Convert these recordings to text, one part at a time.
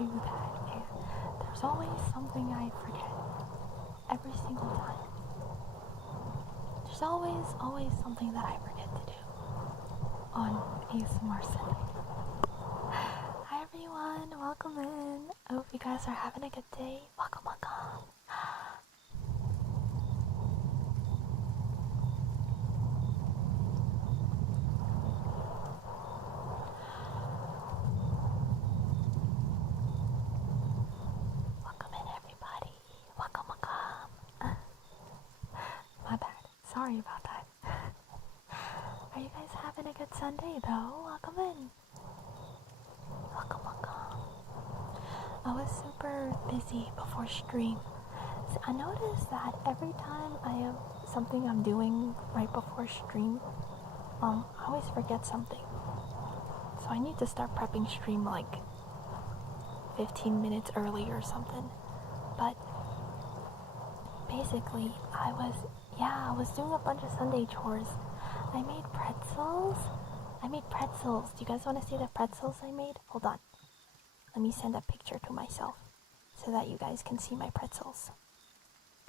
do that, and there's always something I forget every single time. There's always something that I forget to do on ASMR Sunday. Hi everyone, welcome in. I hope you guys are having a good day. Welcome. Welcome in everybody. Welcome. My bad. Sorry about that. Are you guys having a good Sunday though? Welcome in. Welcome. I was super busy before stream. So I noticed that every time I have something I'm doing right before stream, I always forget something. So I need to start prepping stream like 15 minutes early or something. But basically, I was doing a bunch of Sunday chores. I made pretzels. Do you guys want to see the pretzels I made? Hold on. Let me send a picture to myself so that you guys can see my pretzels.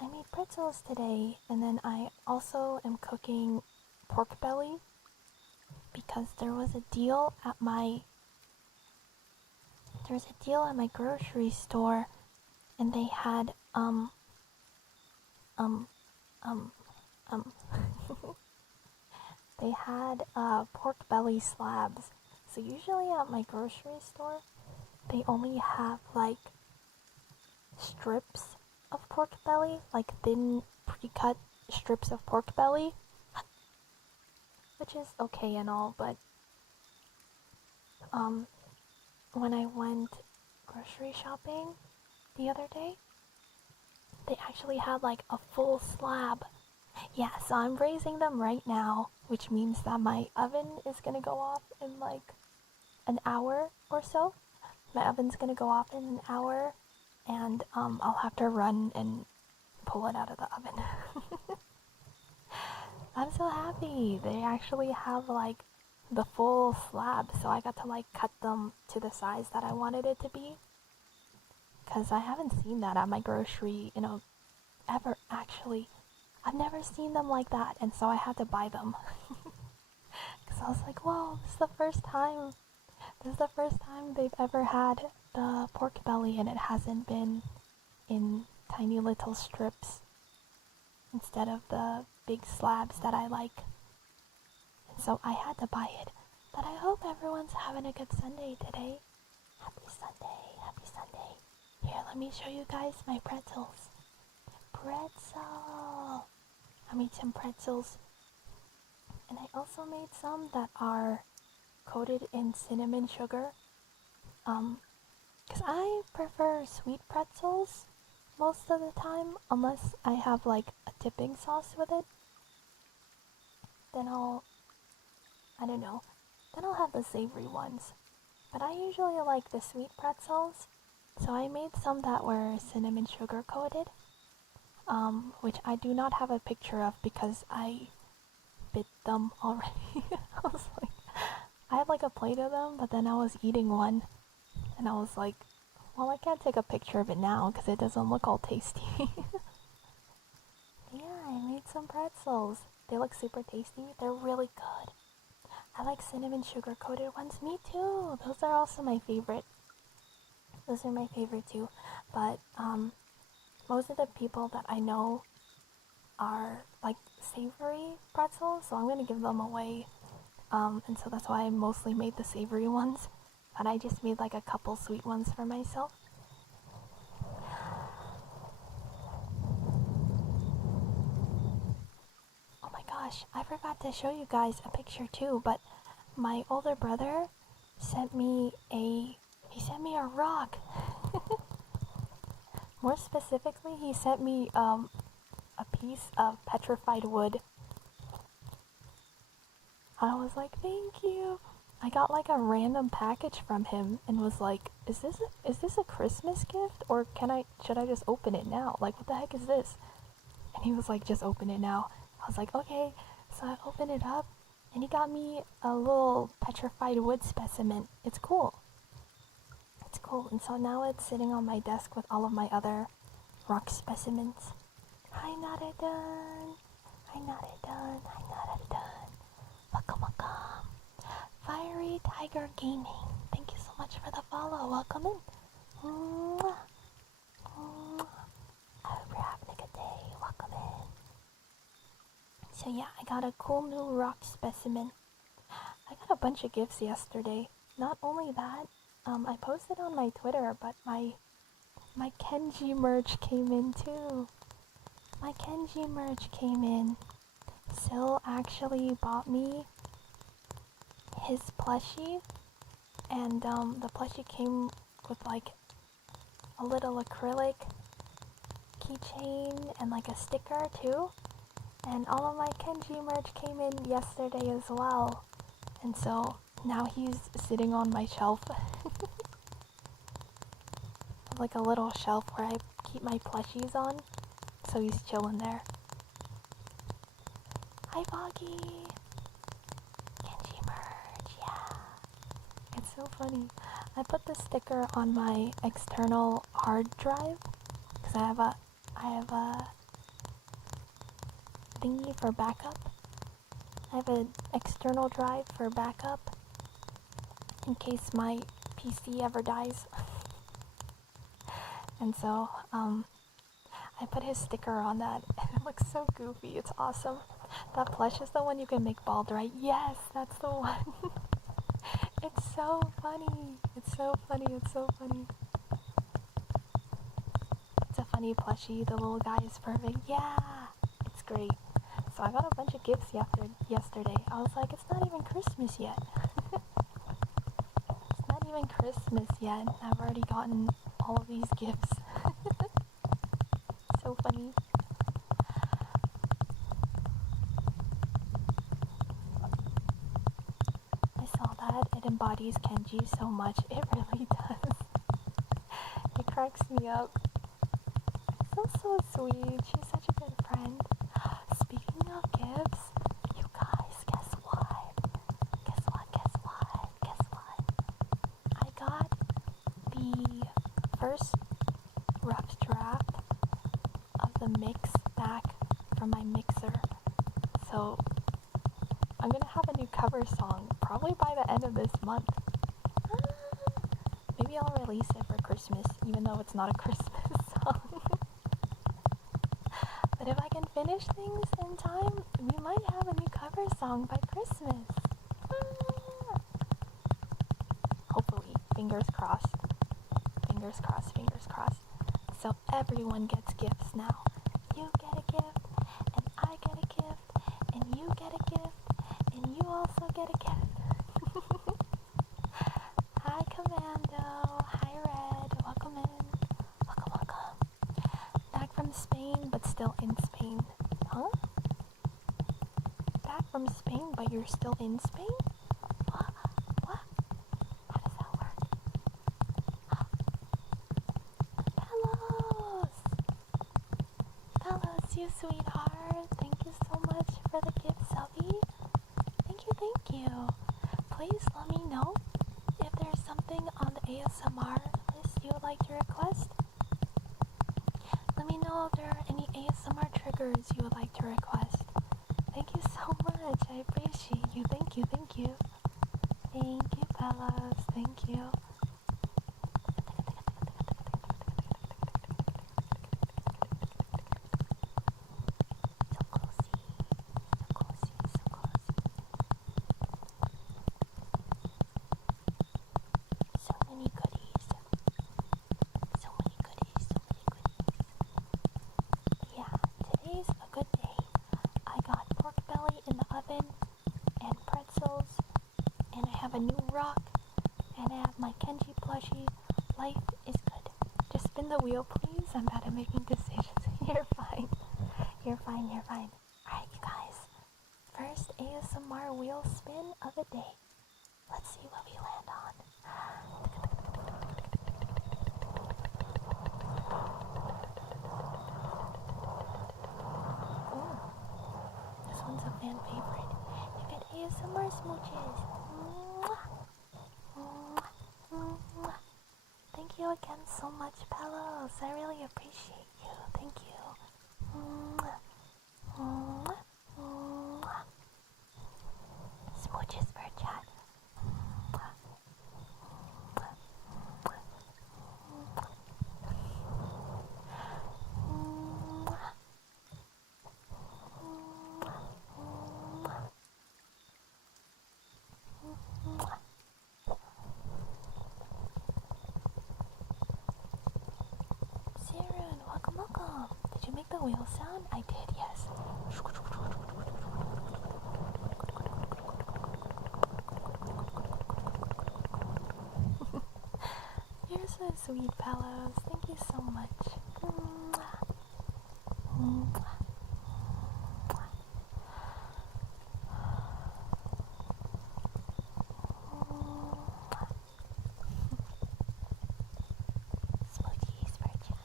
I made pretzels today, and then I also am cooking pork belly because there was a deal at my grocery store, and they had they had pork belly slabs. So usually at my grocery store, they only have like strips of pork belly, like thin pre-cut strips of pork belly, which is okay and all, but when I went grocery shopping the other day, they actually had like a full slab. Yeah, so I'm raising them right now, which means that my oven is gonna go off in like an hour or so. My oven's gonna go off in an hour, and I'll have to run and pull it out of the oven. I'm so happy. They actually have like the full slab, so I got to like cut them to the size that I wanted it to be. Cause I haven't seen that at my grocery, ever actually. I've never seen them like that, and so I had to buy them. Cause I was like, whoa, this is the first time they've ever had the pork belly, and it hasn't been in tiny little strips instead of the big slabs that I like. And so I had to buy it. But I hope everyone's having a good Sunday today. Happy Sunday. Here, let me show you guys my pretzels. I made some pretzels. And I also made some that are coated in cinnamon sugar. Because I prefer sweet pretzels most of the time, unless I have like a dipping sauce with it. Then I'll have the savory ones. But I usually like the sweet pretzels, so I made some that were cinnamon sugar coated, which I do not have a picture of because I bit them already. I had like a plate of them, but then I was eating one, and I was like, well, I can't take a picture of it now because it doesn't look all tasty. Yeah, I made some pretzels. They look super tasty. They're really good. I like cinnamon sugar coated ones. Me too. Those are also my favorite. Those are my favorite too. But most of the people that I know are like savory pretzels, so I'm gonna give them away. And so that's why I mostly made the savory ones. But I just made like a couple sweet ones for myself. Oh my gosh, I forgot to show you guys a picture too, but my older brother sent me a rock. More specifically, he sent me a piece of petrified wood. I was like, thank you. I got like a random package from him and was like, is this a Christmas gift, or should I just open it now? Like, what the heck is this? And he was like, just open it now. I was like, okay. So I opened it up, and he got me a little petrified wood specimen. It's cool. It's cool. And so now it's sitting on my desk with all of my other rock specimens. Hi, Naredun. Hi, Naredun. Hi, Naredun. Welcome, welcome. Fiery Tiger Gaming. Thank you so much for the follow. Welcome in. Mwah. Mwah. I hope you're having a good day. Welcome in. So yeah, I got a cool new rock specimen. I got a bunch of gifts yesterday. Not only that, I posted on my Twitter, but my Kenji merch came in too. My Kenji merch came in. Sil actually bought me his plushie, and the plushie came with like a little acrylic keychain and like a sticker too. And all of my Kenji merch came in yesterday as well. And so now he's sitting on my shelf. Like a little shelf where I keep my plushies on. So he's chilling there. Hi, Foggy! Kenji merch, yeah. It's so funny. I put the sticker on my external hard drive because I have a thingy for backup. I have an external drive for backup in case my PC ever dies. And so, I put his sticker on that, and it looks so goofy. It's awesome. That plush is the one you can make bald, right? Yes, that's the one. It's so funny. It's so funny. It's so funny. It's a funny plushie. The little guy is perfect. Yeah, it's great. So I got a bunch of gifts yesterday. I was like, it's not even Christmas yet. It's not even Christmas yet. I've already gotten all of these gifts. So funny. I saw that. It embodies Kenji so much. It really does. It cracks me up. So sweet. She's such a good friend. Speaking of gifts, you guys, guess what? Guess what? Guess what? Guess what? I got the first rough draft of the mix back from my mixer. So I'm gonna have a new cover song probably by the end of this month. Maybe I'll release it for Christmas, even though it's not a Christmas song. But if I can finish things in time, we might have a new cover song by Christmas. Hopefully. Fingers crossed. Fingers crossed, fingers crossed. So everyone gets gifts now. You get a gift, and I get a gift, and you get a gift, and you also get a gift. Hi, Commando. Hi, Red. Welcome in. Welcome, welcome. Back from Spain, but still in Spain. Huh? Back from Spain, but you're still in Spain? What? What? How does that work? Carlos, you sweetheart. Thank you so much for the gift, Selby. Thank you. Please let me know if there's something on the ASMR list you would like to request. Let me know if there are any ASMR triggers you would like to request. Thank you so much. I appreciate you. Thank you, thank you. Thank you, fellas. Thank you. So cozy. So cozy. So cozy. So many goodies. So many goodies. So many goodies. Yeah, today's a good day. I got pork belly in the oven and pretzels, and I have a new rock, and I have my Kenji plushie. Life is good. Just spin the wheel, please. I'm bad at making decisions. You're fine. You're fine. You're fine. Alright, you guys. First ASMR wheel spin of the day. Let's see what we land on. Oh, this one's a fan favorite. You get ASMR smooches. Mwah. Mwah. Mwah. again so much, Pelos. I really appreciate you. Thank you. Smooches for chat. Siren, welcome, welcome. Did you make the wheel sound? I did, yes. You're so sweet, Palos. Thank you so much. Smoochies for chat.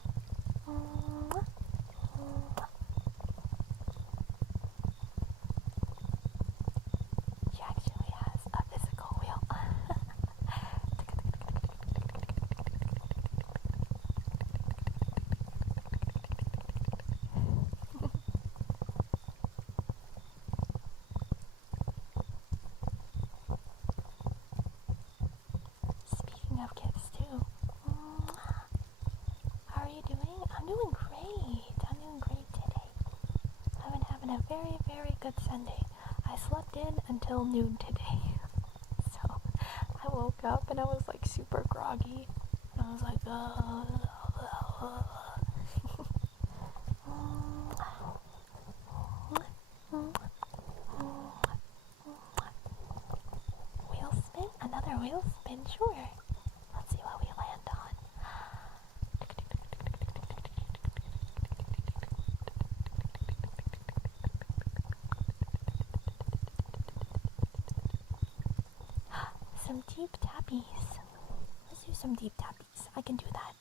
She actually has a physical wheel. Speaking of gifts too. How are you doing? I'm doing great. I'm doing great today. I've been having a very, very good Sunday. I slept in until noon today. So I woke up and I was like super groggy. And I was like, Wheel spin? Another wheel spin? Sure. Let's see what we land on. Some deep tappies. Let's do some deep tappies. I can do that.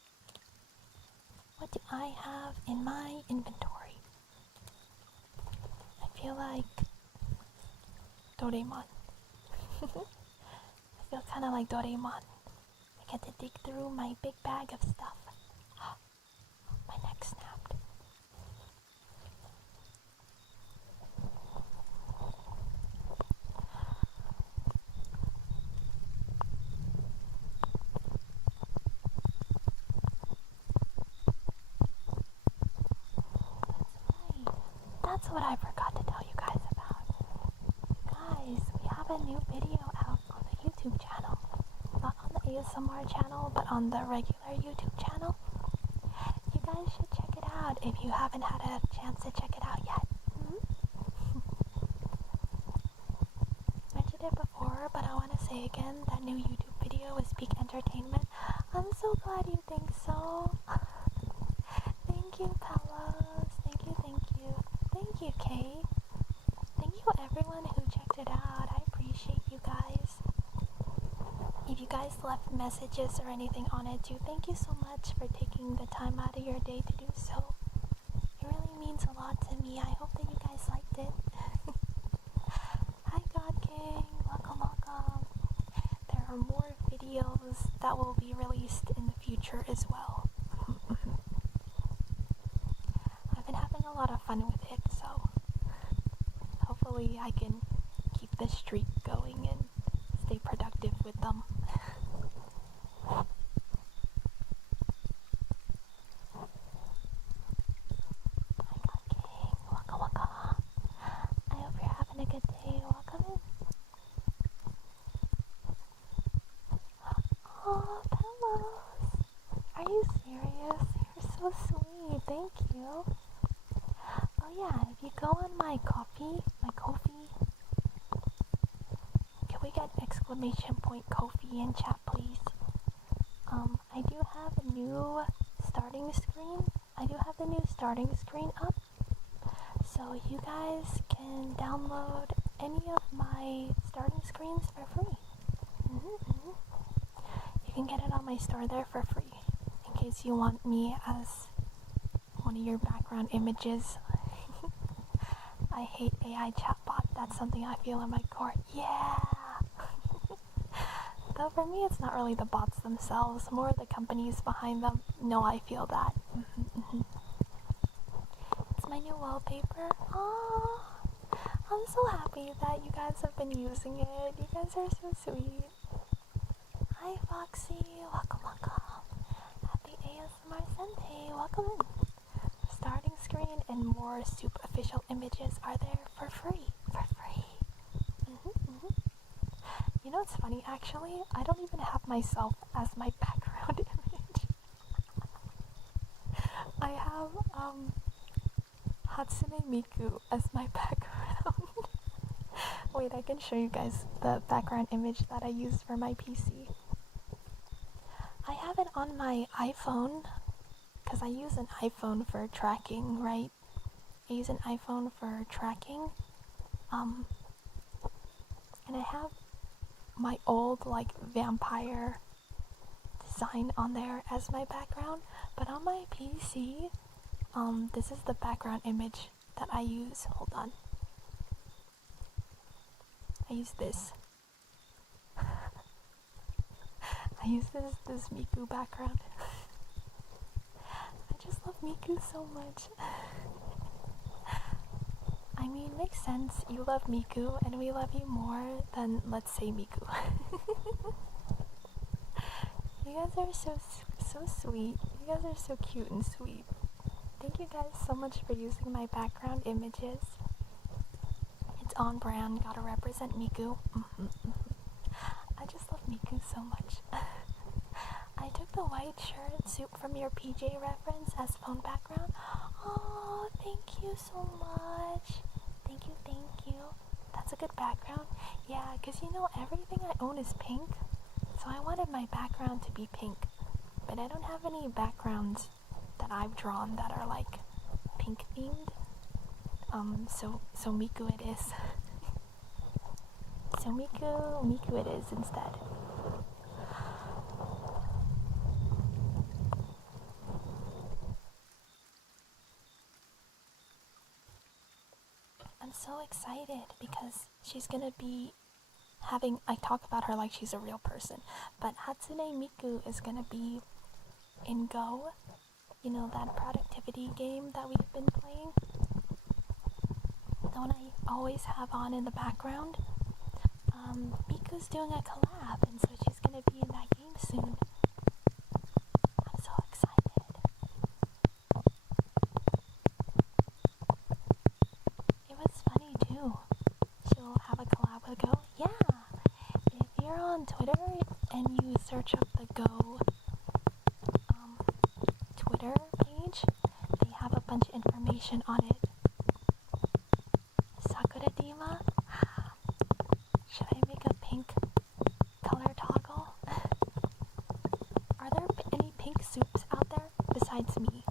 What do I have in my inventory? I feel like Doraemon. I feel kind of like Doraemon. I get to dig through my big bag of stuff. My neck snapped. That's what I forgot to tell you guys about. Guys, we have a new video out on the YouTube channel. Not on the ASMR channel, but on the regular YouTube channel. You guys should check it out if you haven't had a chance to check it out yet. Mentioned it before, but I want to say again, that new YouTube video is peak entertainment. I'm so glad you think so. Thank you, Palos. Thank you, thank you. Thank you, Kay. Thank you everyone who checked it out. I appreciate you guys. If you guys left messages or anything on it too, thank you so much for taking the time out of your day to do so. It really means a lot to me. I hope that you guys liked it. Hi God King, welcome, welcome. There are more videos that will be released in the future as well. I've been having a lot of fun with it, so hopefully I can keep this streak going and stay productive with them. Hi God King, waka waka. I hope you're having a good day. Welcome in. Oh, Pelos. Are you serious? You're so sweet. Thank you. Oh yeah, if you go on my Ko-fi, can we get exclamation point Ko-fi in chat, please? I do have a new starting screen. I do have the new starting screen up. So you guys can download any of my starting screens for free. You can get it on my store there for free. In case you want me as one of your background images. I hate AI chatbot. That's something I feel in my core. Yeah! Though for me, it's not really the bots themselves, more the companies behind them. No, I feel that. It's my new wallpaper. Aww. I'm so happy that you guys have been using it. You guys are so sweet. Hi, Foxy. Welcome, welcome. Happy ASMR Sente. Welcome in. Starting screen and more Soup official images are there for free. For free. You know what's funny, actually? I don't even have myself as my background image. I have, Hatsune Miku as my background. Wait, I can show you guys the background image that I used for my PC. I have it on my iPhone, because I use an iPhone for tracking, right? I use an iPhone for tracking. And I have my old, like, vampire design on there as my background. But on my PC, this is the background image that I use. Hold on. I use this. I use this Miku background. I just love Miku so much. I mean, makes sense. You love Miku, and we love you more than, let's say, Miku. You guys are so sweet. You guys are so cute and sweet. Thank you guys so much for using my background images. It's on brand. Gotta represent Miku. I just love Miku so much. I took the white shirt Soup from your PJ reference as phone background. Oh, thank you so much. Thank you. That's a good background. Yeah, because you know, everything I own is pink. So I wanted my background to be pink. But I don't have any backgrounds that I've drawn that are like pink themed. So Miku it is. So Miku it is instead. I'm so excited because she's gonna be having, I talk about her like she's a real person, but Hatsune Miku is gonna be in Go, you know, that productivity game that we've been playing, the one I always have on in the background. Miku's doing a collab, and so she's gonna be in that game soon. I'm so excited. It was funny too. She'll have a collab with Go. Yeah! If you're on Twitter and you search up the Go Twitter page, they have a bunch of information on it. Sakura Dima? Should I make a pink color toggle? Are there any pink soups out there besides me?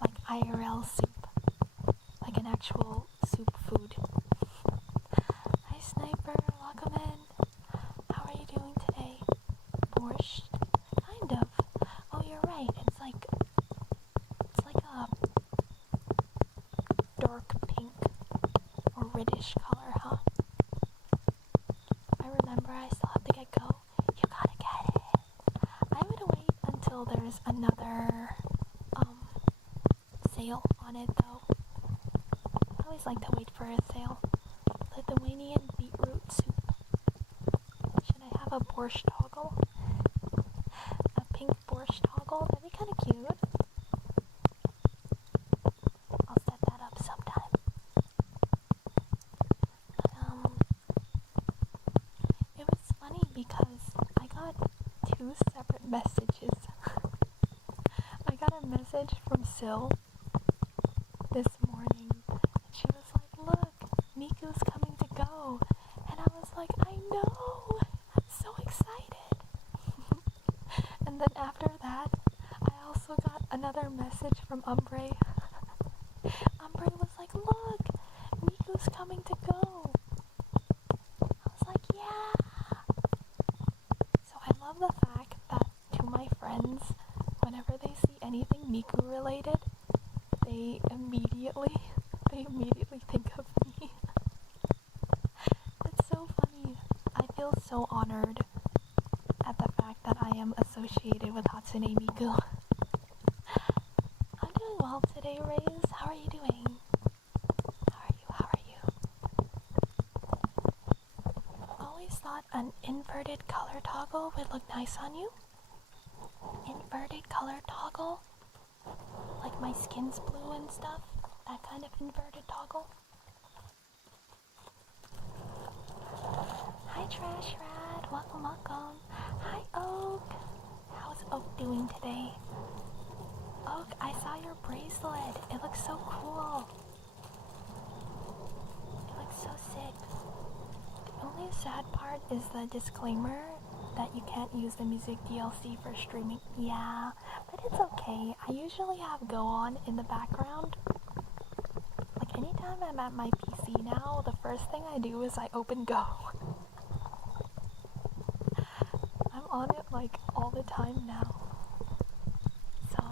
Like IRL soup. Like an actual soup food. Hi Sniper, welcome in. How are you doing today? Borscht? Kind of. Oh, you're right. It's like a dark pink or reddish color, huh? I remember I still have to get Go. You gotta get it. I would wait until there's another sale on it though. I always like to wait for a sale. Lithuanian beetroot soup. Should I have a borscht toggle? A pink borscht toggle? That'd be kind of cute. I'll set that up sometime. It was funny because I got 2 separate messages. I got a message from Sil this morning, and she was like, look, Miku's coming to Go, and I was like, I know, I'm so excited. And then after that, I also got another message from Umbre. Umbre was like, look, Miku's coming to Go. I was like, yeah. So I love the fact that to my friends, whenever they see anything Miku related, they immediately think of me. It's so funny. I feel so Hatsune Miku. I'm doing well today, Raze. How are you doing? How are you? Always thought an inverted color toggle would look nice on you. Inverted color toggle? Like my skin's blue and stuff? That kind of inverted toggle? Hi Trash Rat, welcome. Hi Oak. How's Oak doing today? Oak, I saw your bracelet. It looks so cool. It looks so sick. The only sad part is the disclaimer that you can't use the music DLC for streaming. Yeah, but it's okay. I usually have Go on in the background. Like anytime I'm at my PC now, the first thing I do is I open Go. I'm on it like all the time now. So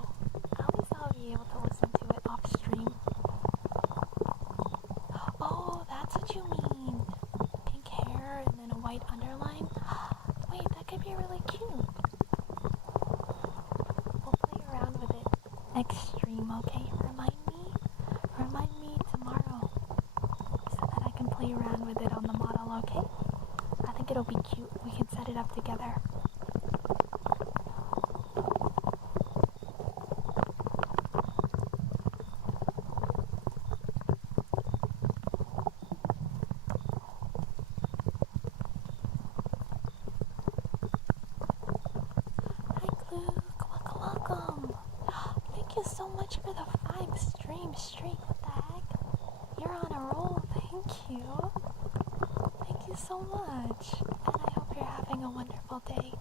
at least I'll be able to listen to it off stream. Oh, that's what you mean. Pink hair and then a white underline. Wait, that could be really cute. We'll play around with it next stream, okay? Remind me tomorrow so that I can play around with it on the model, okay? I think it'll be cute. We can set it up together. Welcome. Thank you so much for the 5 streams straight. What the heck? You're on a roll. Thank you. Thank you so much. And I hope you're having a wonderful day.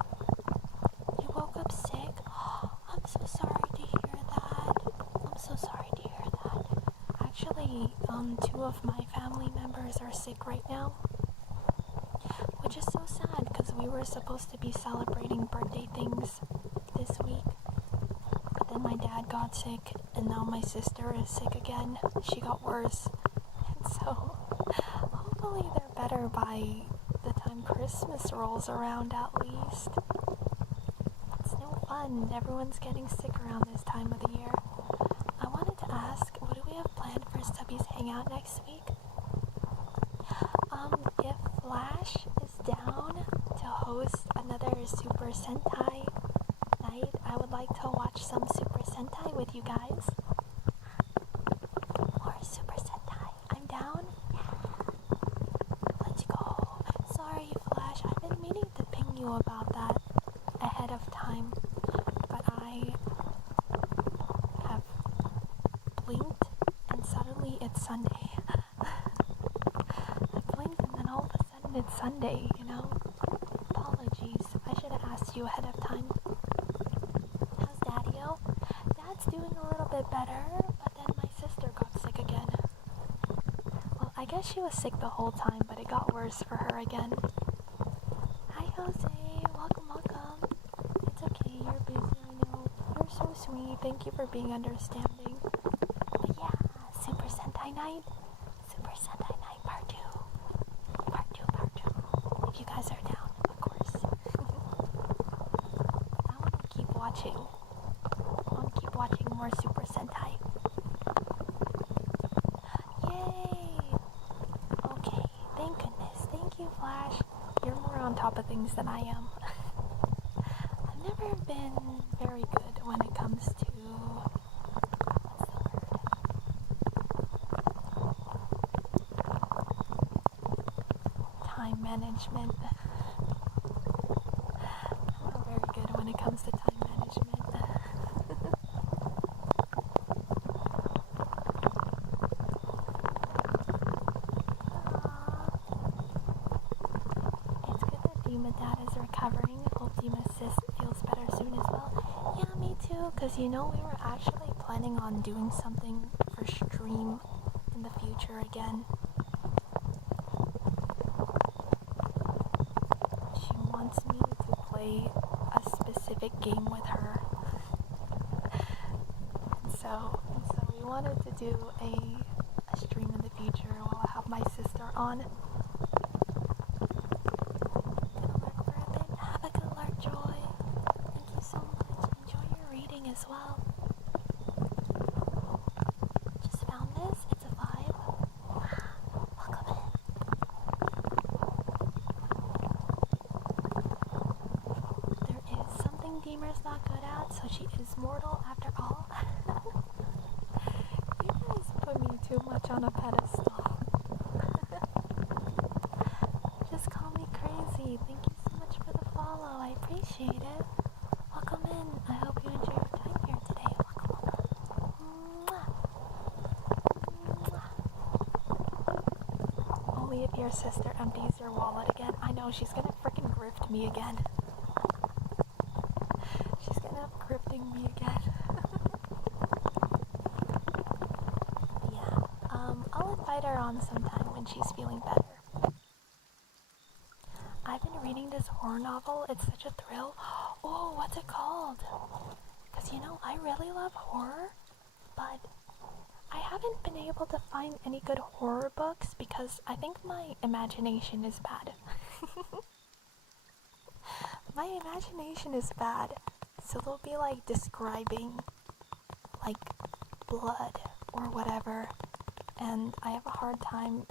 You woke up sick? I'm so sorry to hear that. Actually, 2 of my family members are sick right now. Which is so sad because we were supposed to be celebrating birthday things this week. But then my dad got sick and now my sister is sick again. She got worse. And so hopefully they're better by the time Christmas rolls around at least. It's no fun. Everyone's getting sick around this time of the year. I wanted to ask, what do we have planned for Stubby's Hangout next week? If Flash is down to host another Super Sentai night, I would like to watch some Super Sentai with you guys. More Super Sentai. I'm down. Let's go. Sorry, Flash. I've been meaning to ping you about that ahead of time, but I have blinked and suddenly it's Sunday. I blinked and then all of a sudden it's Sunday, you know? Apologies. I should have asked you ahead of time. How's Daddy-o? Dad's doing a little bit better, but then my sister got sick again. Well, I guess she was sick the whole time, but it got worse for her again. Hi, Jose. Welcome. It's okay. You're busy, I know. You're so sweet. Thank you for being understanding. But yeah, Super Sentai Night. Super Sentai Night Part 2. Part 2. If you guys are down, of course. I want to keep watching. More Super Sentai. Yay! Okay, thank goodness. Thank you, Flash. You're more on top of things than I am. I've never been very good when it comes to... what's the word? Time management. I'm not very good when it comes to time management. Dima dad is recovering. Hope Dima's sis feels better soon as well. Yeah, me too, because you know we were actually planning on doing something for stream in the future again. She wants me to play a specific game with her. And so we wanted to do a stream in the future while I have my sister on. Joy. Thank you so much. on a pedestal. Just call me crazy. Thank you so much for the follow. I appreciate it. Welcome in. I hope you enjoy your time here today. Welcome. Mwah. Mwah. Only if your sister empties your wallet again. I know, she's gonna freaking grift me again. She's gonna up grifting me again. Yeah. I'll invite her on sometime when she's feeling better. I've been reading this horror novel. It's such a thrill. Oh, what's it called? Because, I really love horror, but I haven't been able to find any good horror books because I think my imagination is bad. My imagination is bad. So they'll be like describing like blood or whatever, and I have a hard time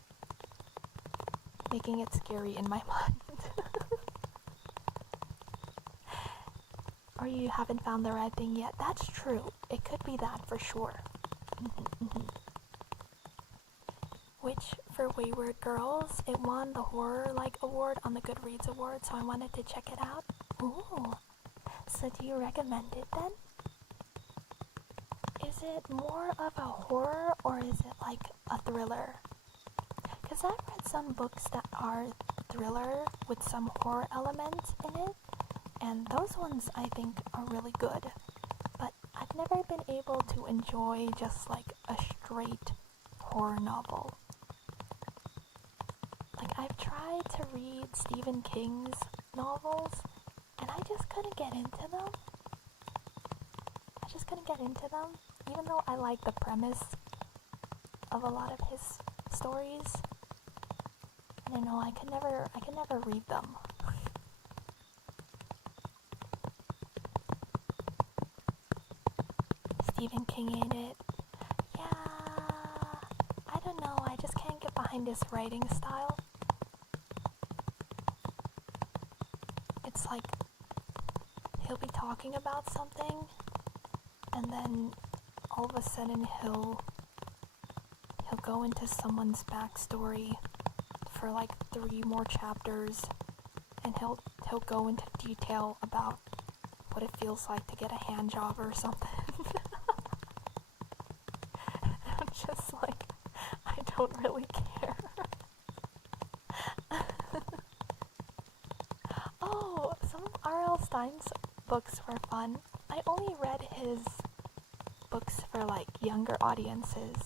making it scary in my mind. Or you haven't found the right thing yet. That's true. It could be that for sure. Which, for Wayward Girls, it won the horror award on the Goodreads award, so I wanted to check it out. Ooh. So do you recommend it then? Is it more of a horror or is it like a thriller? Because I've read some books that are thriller with some horror elements in it, and those ones I think are really good. But I've never been able to enjoy just like a straight horror novel. Like, I've tried to read Stephen King's novels, and I just couldn't get into them. Even though I like the premise of a lot of his stories. I don't know, I could never read them. Stephen King ain't it? Yeah, I don't know, I just can't get behind his writing style. It's like, he'll be talking about something, and then all of a sudden he'll go into someone's backstory for like 3 more chapters, and he'll go into detail about what it feels like to get a hand job or something. I'm just like, I don't really care. Oh, some of R.L. Stein's books were fun. I only read his books for like younger audiences.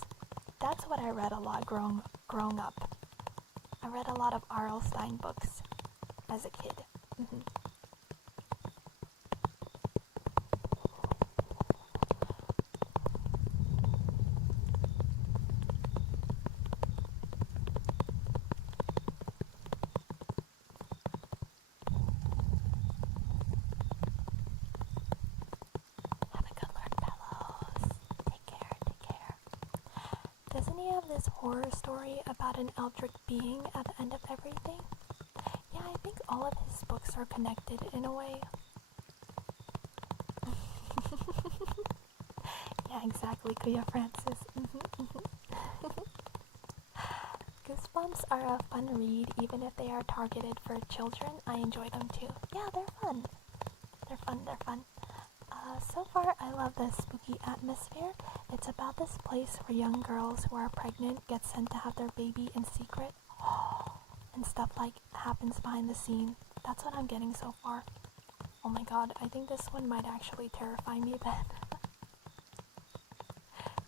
That's what I read a lot growing up. I read a lot of R.L. Stein books as a kid. Doesn't he have this horror story about an eldritch being at the end of everything? Yeah, I think all of his books are connected in a way. Yeah, exactly, Kuya Francis. Goosebumps are a fun read, even if they are targeted for children. I enjoy them too. Yeah, they're fun. So far, I love the spooky atmosphere. It's about this place where young girls who are pregnant get sent to have their baby in secret. And stuff like happens behind the scene. That's what I'm getting so far. Oh my god, I think this one might actually terrify me then.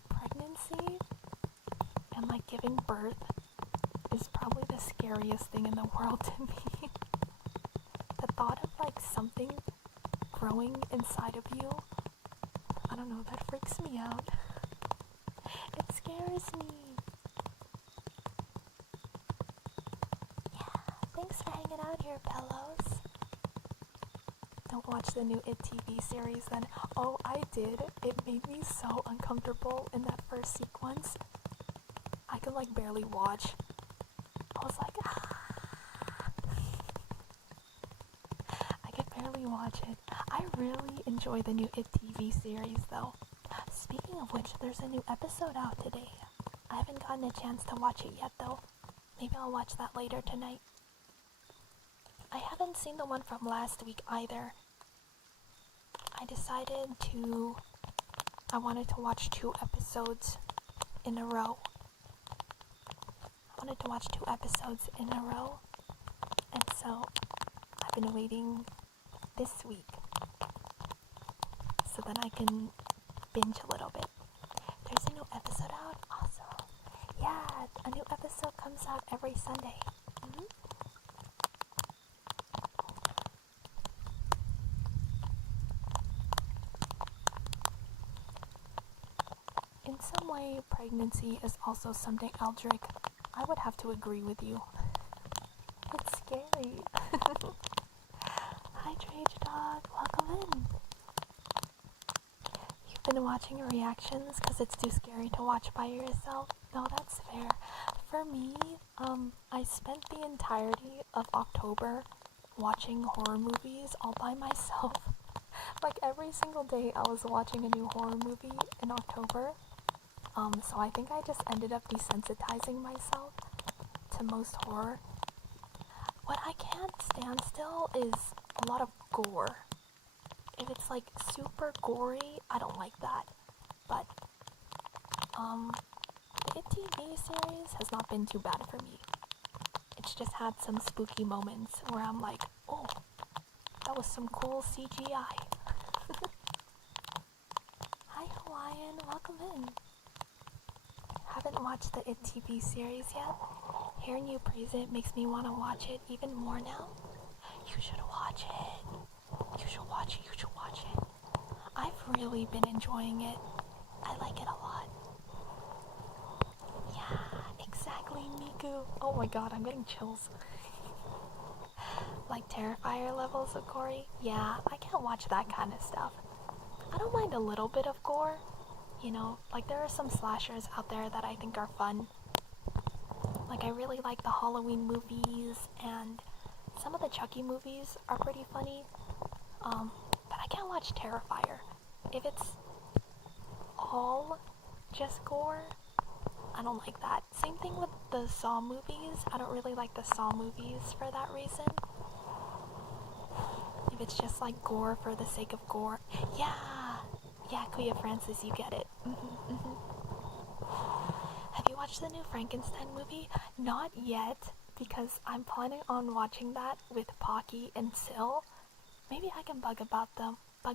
Pregnancy and like giving birth is probably the scariest thing in the world to me. The thought of like something growing inside of you, I don't know, that freaks me out. It scares me. Yeah, thanks for hanging out here, Pellos. Don't watch the new It TV series then. Oh, I did. It made me so uncomfortable in that first sequence. I could like barely watch. I was like, I could barely watch it. I really enjoy the new It TV series though. Speaking of which, there's a new episode out today. I haven't gotten a chance to watch it yet though. Maybe I'll watch that later tonight. I haven't seen the one from last week either. I wanted to watch 2 episodes in a row. And so I've been waiting this week so that I can binge a little bit. There's a new episode out? Awesome. Yeah, a new episode comes out every Sunday. In some way, pregnancy is also something Eldrick. I would have to agree with you. It's scary. Hi, Drage Dog. Welcome in. You've been watching reactions because it's too scary to watch by yourself? No, that's fair. For me, I spent the entirety of October watching horror movies all by myself. Like every single day I was watching a new horror movie in October. So I think I just ended up desensitizing myself to most horror. What I can't stand still is a lot of gore. If it's like super gory, I don't like that. But the It TV series has not been too bad for me. It's just had some spooky moments where I'm like, oh, that was some cool CGI. Hi Hawaiian, welcome in. Haven't watched the It TV series yet. Hearing you praise it makes me want to watch it even more now. You should watch it. You should watch it. I've really been enjoying it. I like it a lot. Yeah, exactly, Miku. Oh my god, I'm getting chills. Like Terrifier levels of gory? Yeah, I can't watch that kind of stuff. I don't mind a little bit of gore. You know, like there are some slashers out there that I think are fun. Like I really like the Halloween movies, and some of the Chucky movies are pretty funny. But I can't watch Terrifier. If it's all just gore, I don't like that. Same thing with the Saw movies. I don't really like the Saw movies for that reason. If it's just like gore for the sake of gore. Yeah, Kuya Francis, you get it. Have you watched the new Frankenstein movie? Not yet, because I'm planning on watching that with Pocky and Sil. Maybe I can bug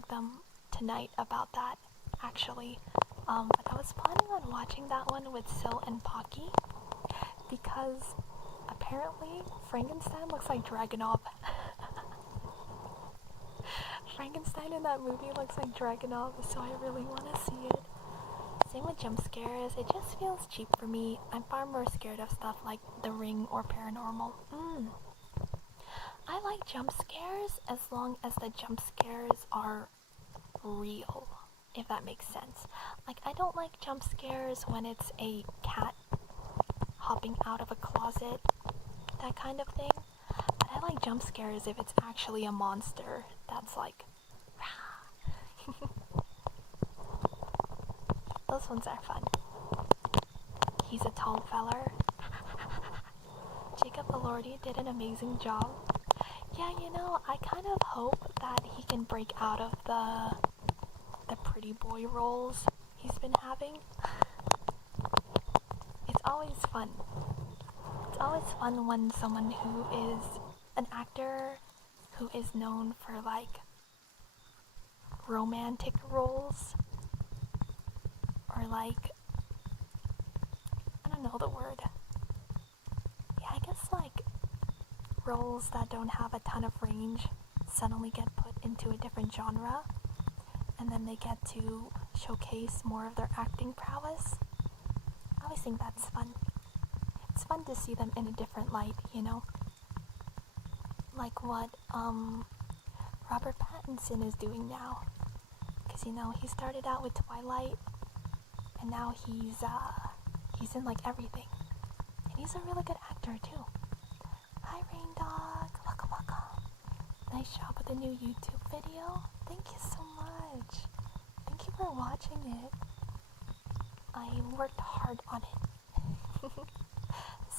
them tonight about that, actually. But I was planning on watching that one with Sil and Pocky, because apparently Frankenstein looks like Dragunov. Frankenstein in that movie looks like Dragunov, so I really want to see it. Same with jump scares, it just feels cheap for me. I'm far more scared of stuff like The Ring or Paranormal. I like jump scares as long as the jump scares are real, if that makes sense. Like, I don't like jump scares when it's a cat hopping out of a closet, that kind of thing. But I like jump scares if it's actually a monster that's like, those ones are fun. He's a tall feller. Jacob Elordi did an amazing job. Yeah, you know, I kind of hope that he can break out of the pretty boy roles he's been having. It's always fun. It's always fun when someone who is an actor who is known for like romantic roles, or like, I don't know the word. Yeah, I guess like roles that don't have a ton of range suddenly get put into a different genre, and then they get to showcase more of their acting prowess. I always think that's fun. It's fun to see them in a different light, you know? Like what Robert Pattinson is doing now. Because, you know, he started out with Twilight, and now he's in like everything. And he's a really good actor too. Hi Rain Dog, welcome. Nice job with the new YouTube video. Thank you so much. Thank you for watching it. I worked hard on it.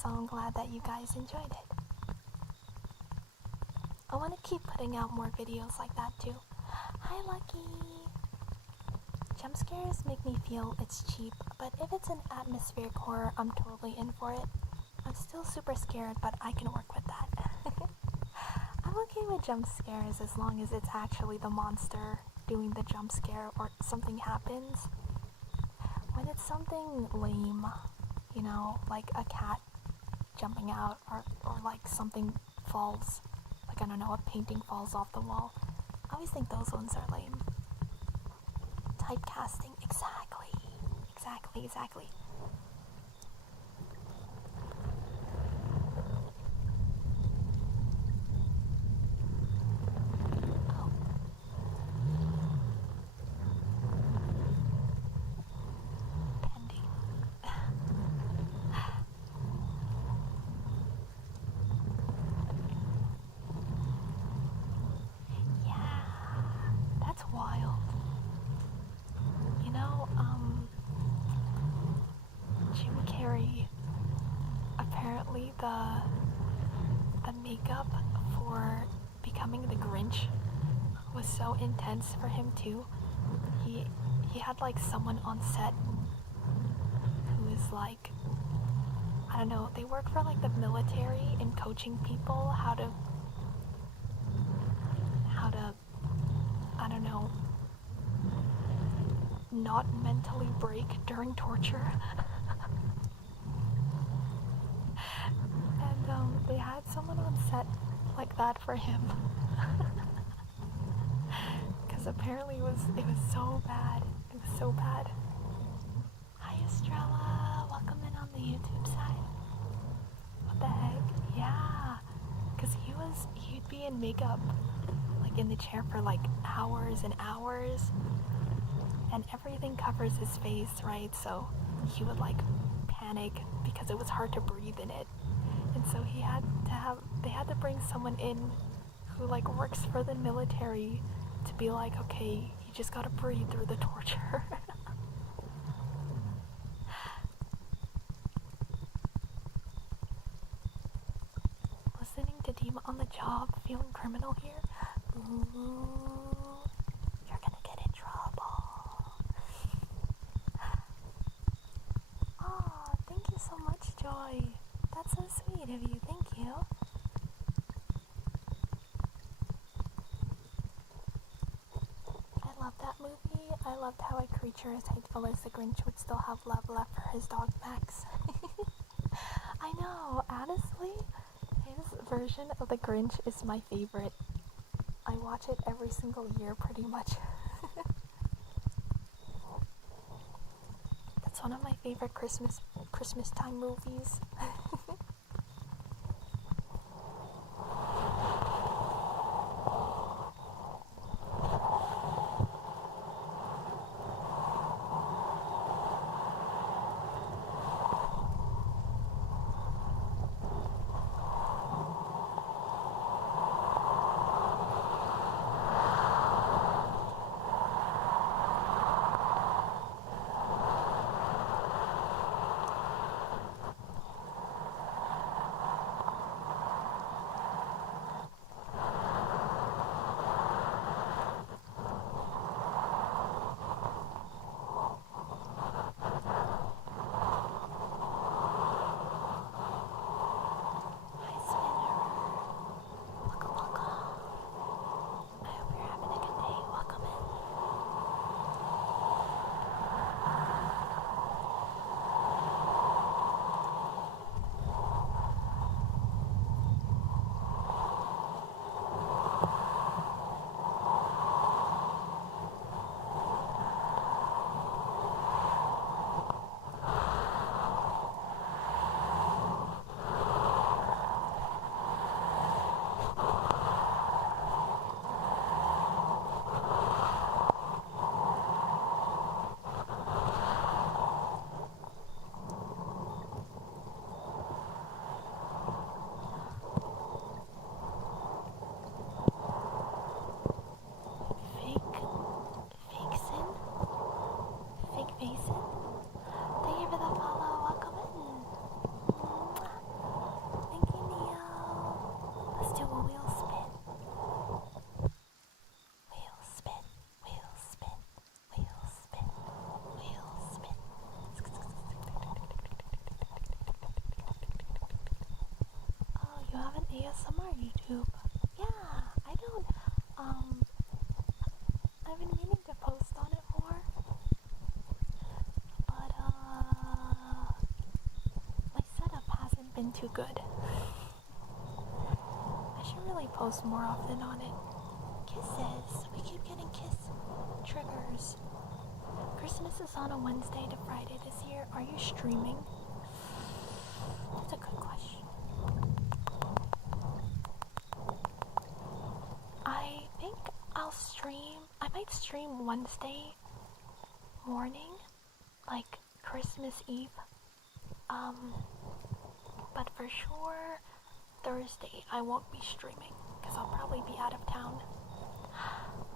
So I'm glad that you guys enjoyed it. I want to keep putting out more videos like that too. Hi, Lucky! Jump scares make me feel it's cheap, but if it's an atmospheric horror, I'm totally in for it. I'm still super scared, but I can work with that. I'm okay with jump scares as long as it's actually the monster doing the jump scare or something happens. When it's something lame, you know, like a cat jumping out or like something falls, like I don't know, a painting falls off the wall, I always think those ones are lame. Typecasting, exactly. Oh. Pending. Yeah, that's wild. You know, Jim Carrey, apparently the makeup for becoming the Grinch was so intense for him too. He had like someone on set who is like, I don't know, they work for like the military and coaching people how to I don't know, not mentally break during torture. And they had someone on set like that for him. Because apparently it was so bad. It was so bad. Hi Estrella, welcome in on the YouTube side. What the heck? Yeah, because he'd be in makeup, like in the chair for like hours and hours, and everything covers his face, right? So he would like panic because it was hard to breathe in it, and so they had to bring someone in who like works for the military to be like, okay, you just gotta breathe through the torture. Listening to Dima on the job, feeling criminal here. Ooh, you're gonna get in trouble. Oh, thank you so much, Joy. That's so sweet of you. Thank you. I love that movie. I loved how a creature as hateful as the Grinch would still have love left for his dog Max. I know, honestly, his version of the Grinch is my favorite. I watch it every single year pretty much. That's one of my favorite Christmas time movies. ASMR YouTube. Yeah, I don't, I've been meaning to post on it more, but, my setup hasn't been too good. I should really post more often on it. Kisses. We keep getting kiss triggers. Christmas is on a Wednesday to Friday this year. Are you streaming? That's a good question. I think I'll stream. I might stream Wednesday morning, like Christmas Eve. But for sure, Thursday I won't be streaming because I'll probably be out of town.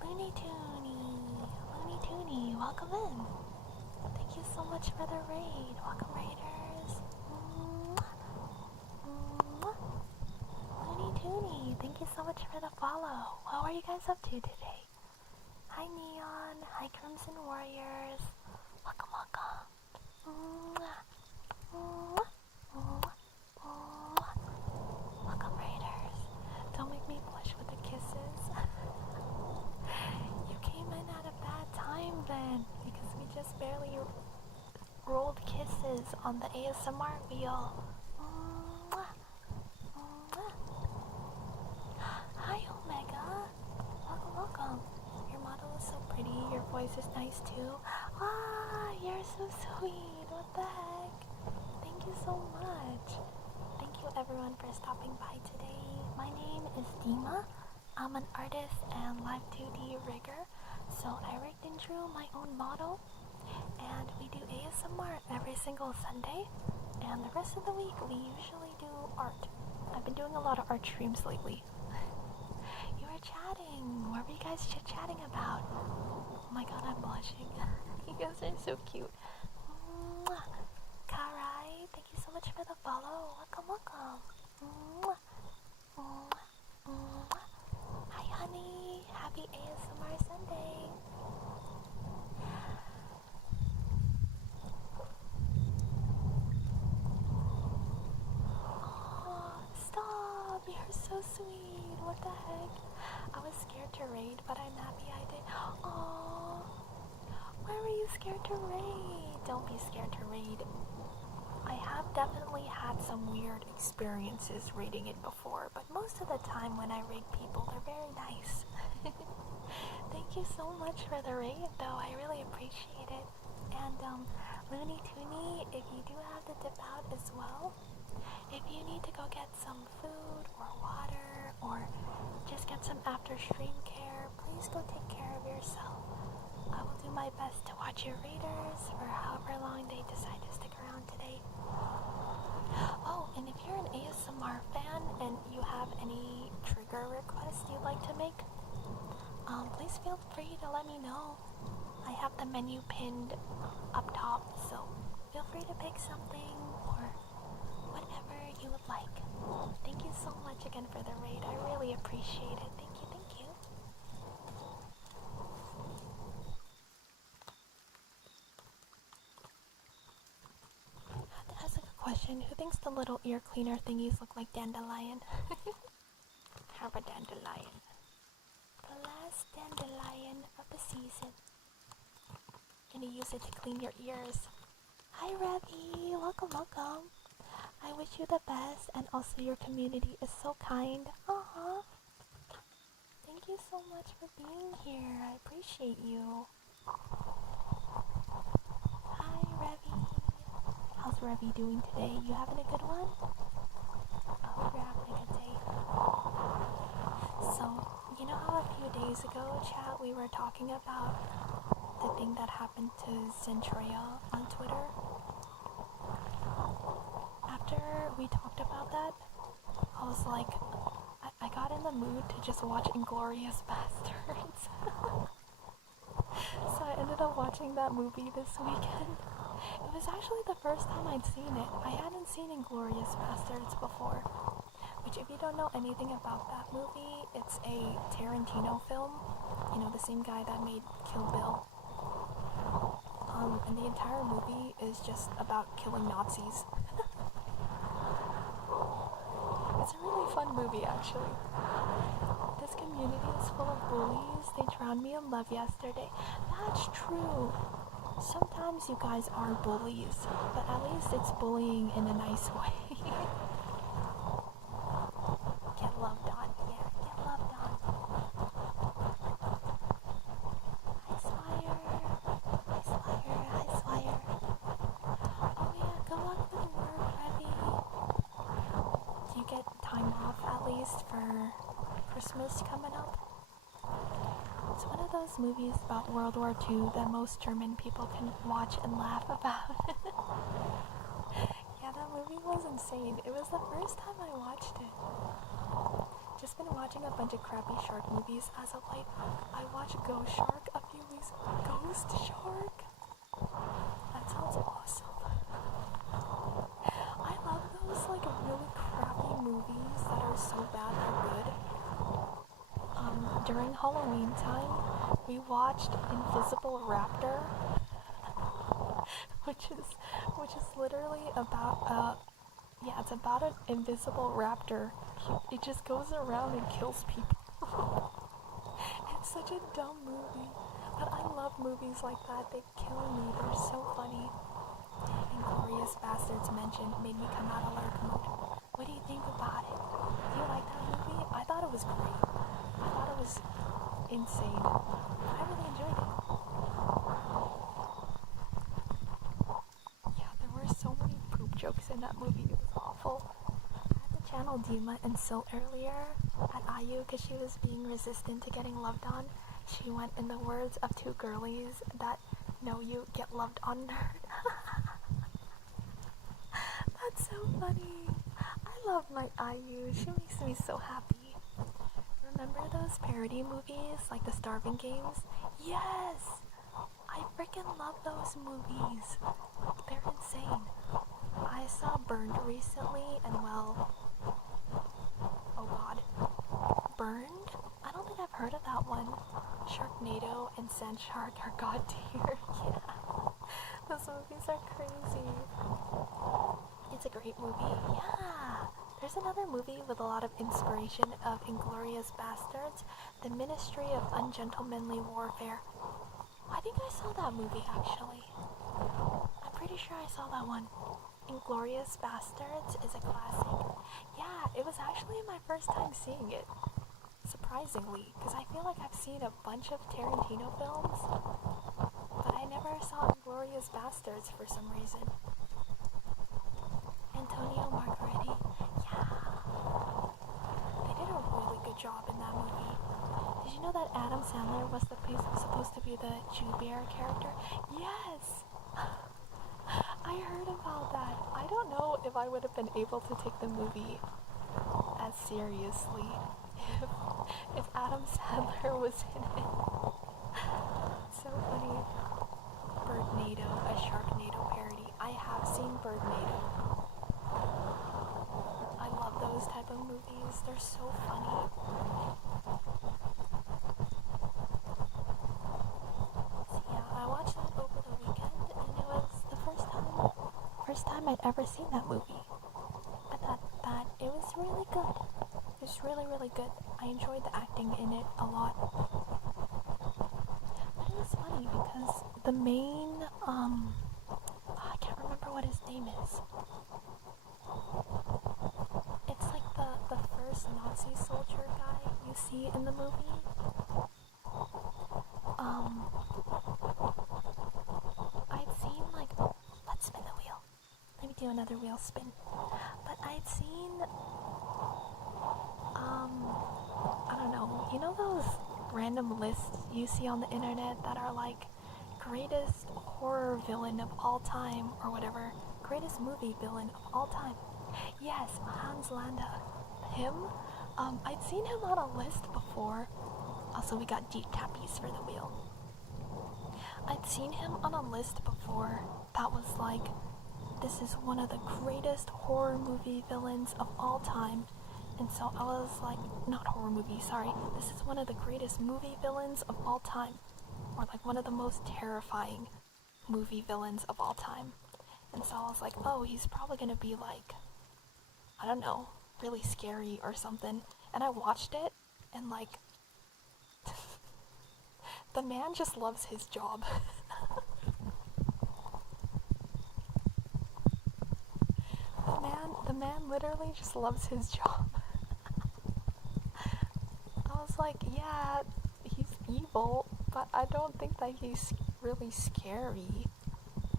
Looney Toony, welcome in. Thank you so much for the raid. Welcome, raiders. Looney Toony, thank you so much for the follow. What are you guys up to today? Hi Neon, hi Crimson Warriors. Welcome. Welcome, raiders. Don't make me blush with the kisses. You came in at a bad time then, because we just barely rolled kisses on the ASMR wheel. Hi Omega. Welcome. Your model is so pretty. Your voice is nice too. Ah, you're so sweet. What the heck? Thank you so much. Thank you everyone for stopping by today. My name is Dima. I'm an artist and live 2D rigger. So I rigged and drew my own model. And we do ASMR every single Sunday. And the rest of the week we usually do art. I've been doing a lot of art streams lately. You were chatting. What were you guys chit-chatting about? Oh my god, I'm blushing. You guys are so cute. Karai, thank you so much for the follow. Welcome. Hi honey. Happy ASMR Sunday. Stop! You're so sweet. What the heck? I was scared to raid, but I'm happy I did. Oh, why were you scared to raid? Don't be scared to raid. I have definitely had some weird experiences raiding it before, but most of the time when I raid people, they're very nice. Thank you so much for the raid, though. I really appreciate it. And, Looney Toony, if you do have to dip out as well, if you need to go get some food or water or just get some after stream care, please go take care of yourself. I will do my best to watch your raiders for however long they decide to stick around today. Oh, and if you're an ASMR fan and you have any trigger requests you'd like to make, please feel free to let me know. I have the menu pinned up top, so feel free to pick something or whatever you would like. Thank you so much again for the raid. I really appreciate it. Thank you. That's a good question. Who thinks the little ear cleaner thingies look like dandelion? Have a dandelion. The last dandelion of the season. Gonna use it to clean your ears. Hi Revy, welcome. I wish you the best, and also your community is so kind. Aww. Thank you so much for being here. I appreciate you. Hi Revy. How's Revy doing today? You having a good one? I hope you're having a good day. So, you know how a few days ago, chat, we were talking about the thing that happened to Centrea on Twitter? After we talked about that, I was like, I got in the mood to just watch Inglourious Basterds. So I ended up watching that movie this weekend. It was actually the first time I'd seen it. I hadn't seen Inglourious Basterds before. Which, if you don't know anything about that movie, it's a Tarantino film. You know, the same guy that made Kill Bill. And the entire movie is just about killing Nazis. It's a really fun movie, actually. This community is full of bullies. They drowned me in love yesterday. That's true. Sometimes you guys are bullies, but at least it's bullying in a nice way. Get loved on. Yeah, get loved on. Hi, Swire. Hi, Swire. Hi, Swire. Oh, yeah, good luck with work, Revy. Do you get time off at least for Christmas coming up? It's one of those movies about World War II that most German people can watch and laugh about. Yeah, that movie was insane. It was the first time I watched it. Just been watching a bunch of crappy shark movies as of late. I watched Ghost Shark a few weeks ago. Ghost Shark? That sounds awesome. I love those like really crappy movies that are so bad they're good. During Halloween time, we watched Invisible Raptor, which is literally about it's about an invisible raptor. It just goes around and kills people. It's such a dumb movie, but I love movies like that. They kill me. They're so funny. Inglorious Bastards mentioned made me come out of lurk mode. What do you think about it? Do you like that movie? I thought it was great. I thought it was insane. I really enjoyed it. Yeah, there were so many poop jokes in that movie. It was awful. I had to channel Dima and Sil earlier at IU because she was being resistant to getting loved on. She went in the words of two girlies that know you get loved on nerd. That's so funny. I love my IU. She makes me so happy. Remember those parody movies like the Starving Games? Yes! I freaking love those movies. They're insane. I saw Burned recently and well... Oh god. Burned? I don't think I've heard of that one. Sharknado and Sand Shark are god tier. Yeah. Those movies are crazy. It's a great movie. Yeah. There's another movie with a lot of inspiration of Inglorious Bastards, The Ministry of Ungentlemanly Warfare. I think I saw that movie actually. I'm pretty sure I saw that one. Inglorious Bastards is a classic. Yeah, it was actually my first time seeing it. Surprisingly, because I feel like I've seen a bunch of Tarantino films, but I never saw Inglorious Bastards for some reason. Antonio Margaretti. Yeah. They did a really good job in that movie. Did you know that Adam Sandler was supposed to be the Jew Bear character? Yes! I heard about that. I don't know if I would have been able to take the movie as seriously if Adam Sandler was in it. So funny. Birdnado, a Sharknado parody. I have seen Birdnado. I love those type of movies. They're so funny. So yeah, I watched that over the weekend, and it was the first time I'd ever seen that movie. I thought that it was really good. It was really, really good. I enjoyed the acting in it a lot. But it was funny because the main, I can't remember what his name is. It's like the first Nazi soldier guy you see in the movie. I'd seen like, let's spin the wheel. Let me do another wheel spin. But I'd seen, I don't know, you know those random lists you see on the internet that are like greatest horror villain of all time or whatever, greatest movie villain of all time? Yes, Hans Landa. Him? I'd seen him on a list before. Also, we got deep tappies for the wheel. I'd seen him on a list before that was like, this is one of the greatest horror movie villains of all time. And so I was like, not horror movie, sorry. This is one of the greatest movie villains of all time. Or like one of the most terrifying movie villains of all time. And so I was like, oh, he's probably gonna be like, I don't know, really scary or something. And I watched it, and like, the man just loves his job. The man literally just loves his job. I was like, yeah, he's evil, but I don't think that he's really scary.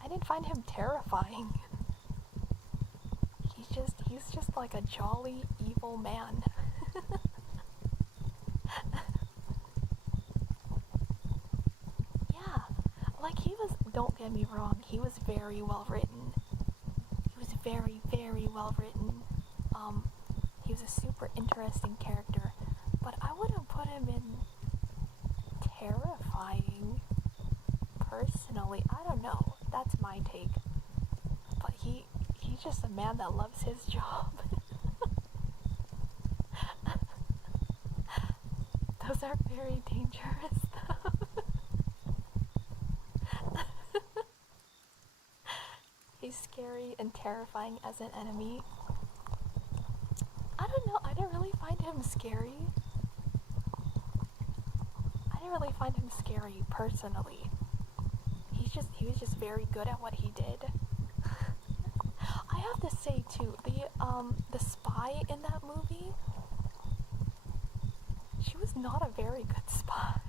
I didn't find him terrifying. He's just like a jolly evil man. Yeah, like don't get me wrong, he was very well written. He was very, very well written. He was a super interesting character, but I wouldn't put him in terrifying. Personally, I don't know. That's my take. But he's just a man that loves his job. Those are very dangerous, though. He's scary and terrifying as an enemy. I don't know, I didn't really find him scary. I didn't really find him scary, personally. He was just very good at what he did. I have to say, too, the spy in that movie, she was not a very good spy.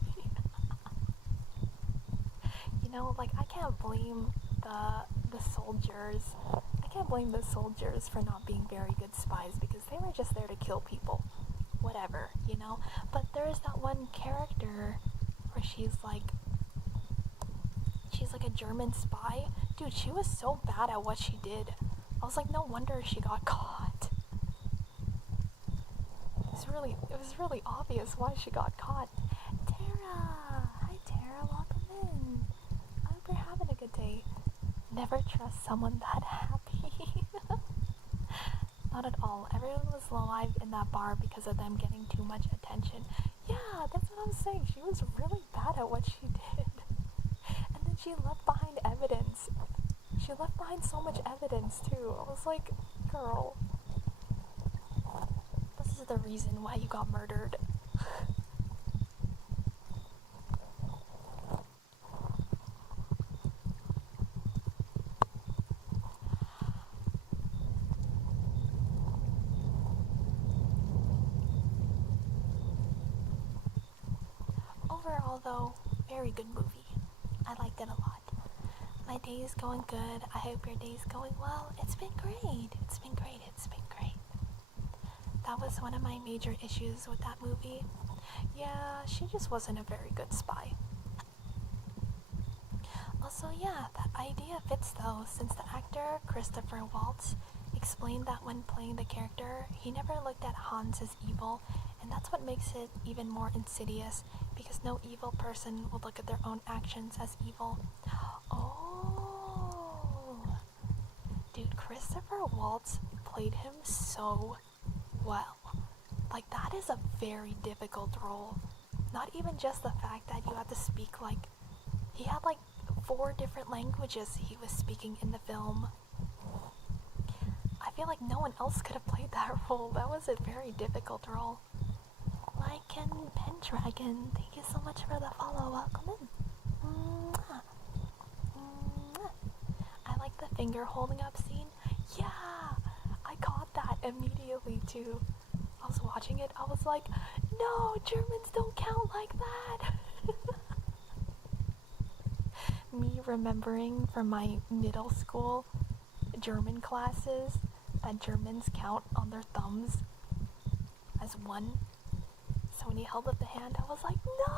You know, like, I can't blame the soldiers. I can't blame the soldiers for not being very good spies because they were just there to kill people. Whatever, you know? But there is that one character where she's like a German spy. Dude, she was so bad at what she did. I was like, no wonder she got caught. It was really obvious why she got caught. Tara! Hi Tara, welcome in. I hope you're having a good day. Never trust someone that happy. Not at all. Everyone was alive in that bar because of them getting too much attention. Yeah, that's what I'm saying. She was really bad at what she did. And then she left behind evidence. She left behind so much evidence too. I was like, girl, this is the reason why you got murdered. Overall though, very good movie. I liked it a lot. My day is going good. I hope your day is going well. It's been great. It's been great. It's been great. That was one of my major issues with that movie. Yeah, she just wasn't a very good spy. Also, yeah, that idea fits though, since the actor Christopher Waltz explained that when playing the character, he never looked at Hans as evil, and that's what makes it even more insidious, because no evil person will look at their own actions as evil. Oh, dude, Christopher Waltz played him so well. Like, that is a very difficult role. Not even just the fact that you have to speak, like, he had like 4 different languages he was speaking in the film. I feel like no one else could have played that role. That was a very difficult role. Like and Pendragon, thank you so much for the follow. Welcome in. Mwah. Mwah. I like the finger holding up scene. Yeah, I caught that immediately too. I was watching it, I was like, no, Germans don't count like that. Me remembering from my middle school German classes that Germans count on their thumbs as 1. So when he held up the hand, I was like, no!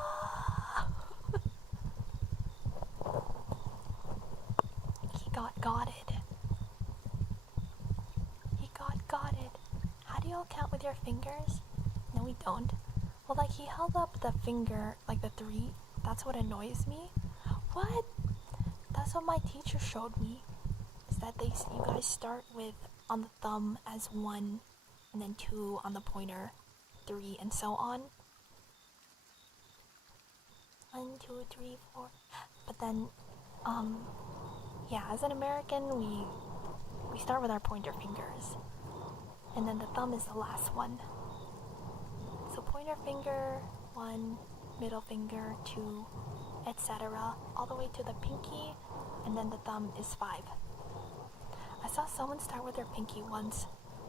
He got gotted. He got gotted. How do y'all count with your fingers? No, we don't. Well, like, he held up the finger, like the 3. That's what annoys me. What? That's what my teacher showed me. Is that you guys start with on the thumb as 1, and then 2 on the pointer, 3, and so on. 1, 2, 3, 4. But then, yeah, as an American, we start with our pointer fingers. and then the thumb is the last one. So pointer finger, 1, middle finger, 2, etc. all the way to the pinky, and then the thumb is 5. I saw someone start with their pinky once.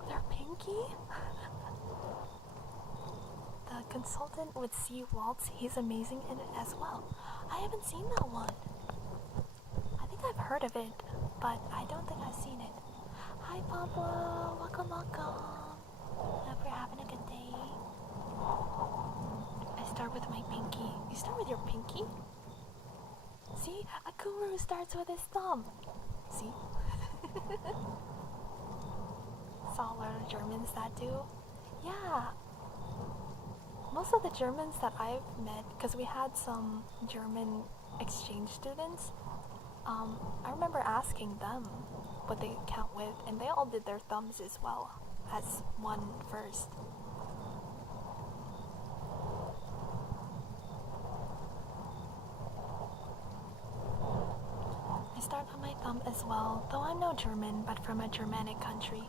Their pinky? The consultant with C Waltz, he's amazing in it as well. I haven't seen that one. I think I've heard of it, but I don't think I've seen it. Hi Pablo, welcome, welcome. Hope you're having a good day. I start with my pinky. You start with your pinky? See, a guru starts with his thumb. See? Saw a lot of Germans that do. Yeah. Most of the Germans that I've met, because we had some German exchange students, I remember asking them what they count with, and they all did their thumbs as well, as one first. I start on my thumb as well, though I'm no German, but from a Germanic country.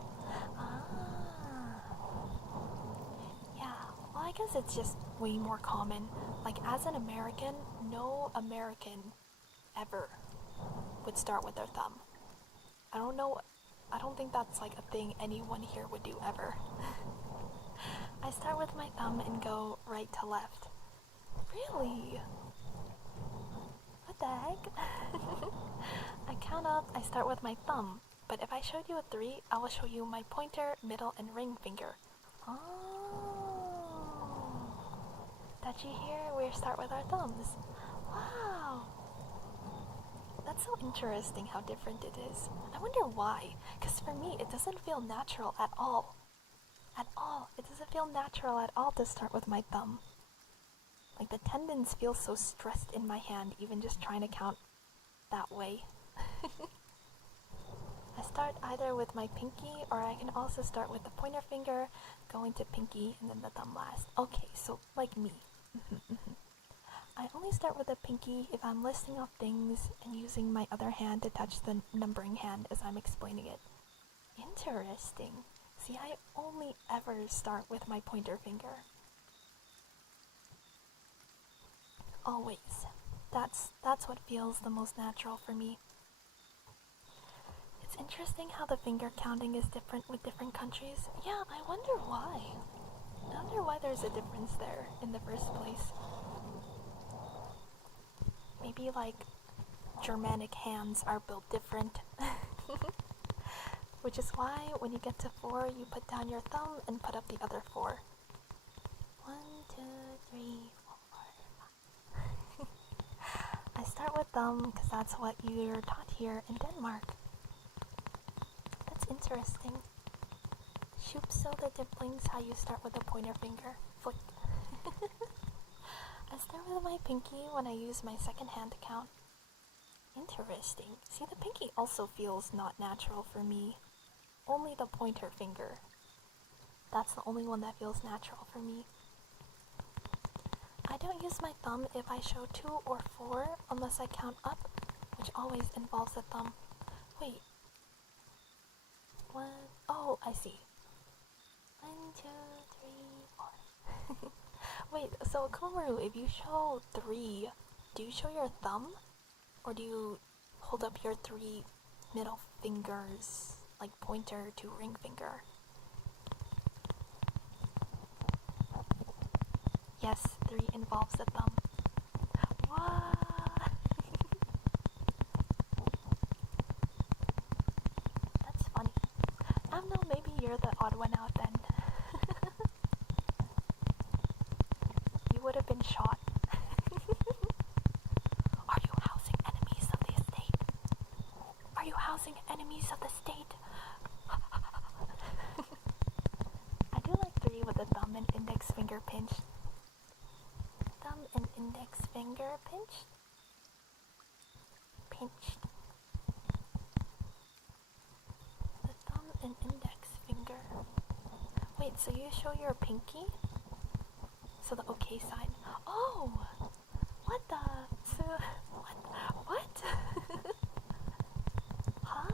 I guess it's just way more common. Like, as an American, no American ever would start with their thumb. I don't think that's like a thing anyone here would do ever. I start with my thumb and go right to left. Really? What the heck? I count up, I start with my thumb. But if I showed you a 3, I will show you my pointer, middle, and ring finger. Did you hear? We start with our thumbs. Wow! That's so interesting how different it is. I wonder why. Because for me, it doesn't feel natural at all. At all. It doesn't feel natural at all to start with my thumb. Like, the tendons feel so stressed in my hand, even just trying to count that way. I start either with my pinky, or I can also start with the pointer finger, going to pinky, and then the thumb last. Okay, so like me. I only start with the pinky if I'm listing off things and using my other hand to touch the numbering hand as I'm explaining it. Interesting. See, I only ever start with my pointer finger. Always. That's what feels the most natural for me. It's interesting how the finger counting is different with different countries. Yeah, I wonder why. I wonder why there's a difference there in the first place. Maybe like Germanic hands are built different. Which is why when you get to 4, you put down your thumb and put up the other 4. 1, 2, 3, 4, 5. I start with thumb because that's what you're taught here in Denmark. That's interesting. Shoop so the dimplings how you start with the pointer finger. Flick. I start with my pinky when I use my second hand to count. Interesting. See, the pinky also feels not natural for me. Only the pointer finger. That's the only one that feels natural for me. I don't use my thumb if I show 2 or 4 unless I count up, which always involves the thumb. Wait. 1. Oh, I see. 1, 2, 3, 4. Wait, so Komaru, if you show 3, do you show your thumb? Or do you hold up your 3 middle fingers, like pointer to ring finger? Yes, 3 involves the thumb. What? That's funny. I don't know, maybe you're the odd one out then. You would have been shot. Are you housing enemies of the estate? Are you housing enemies of the state? I do like 3 with the thumb and index finger pinched. Thumb and index finger pinched. Pinched. The thumb and index finger. Wait, so you show your pinky? So the okay sign. Oh! What the? So, what? Huh?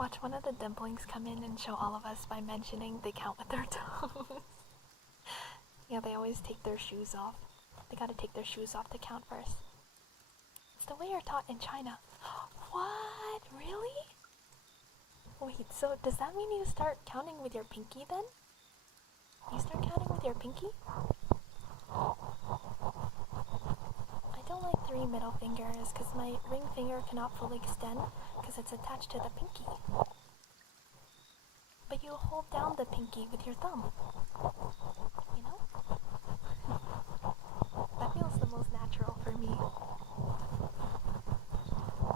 Watch one of the dumplings come in and show all of us by mentioning they count with their toes. Yeah, they always take their shoes off. They gotta take their shoes off to count first. It's the way you're taught in China. What? Really? Wait, so does that mean you start counting with your pinky then? You start counting with your pinky? I don't like 3 middle fingers because my ring finger cannot fully extend because it's attached to the pinky. But you hold down the pinky with your thumb. You know? That feels the most natural for me.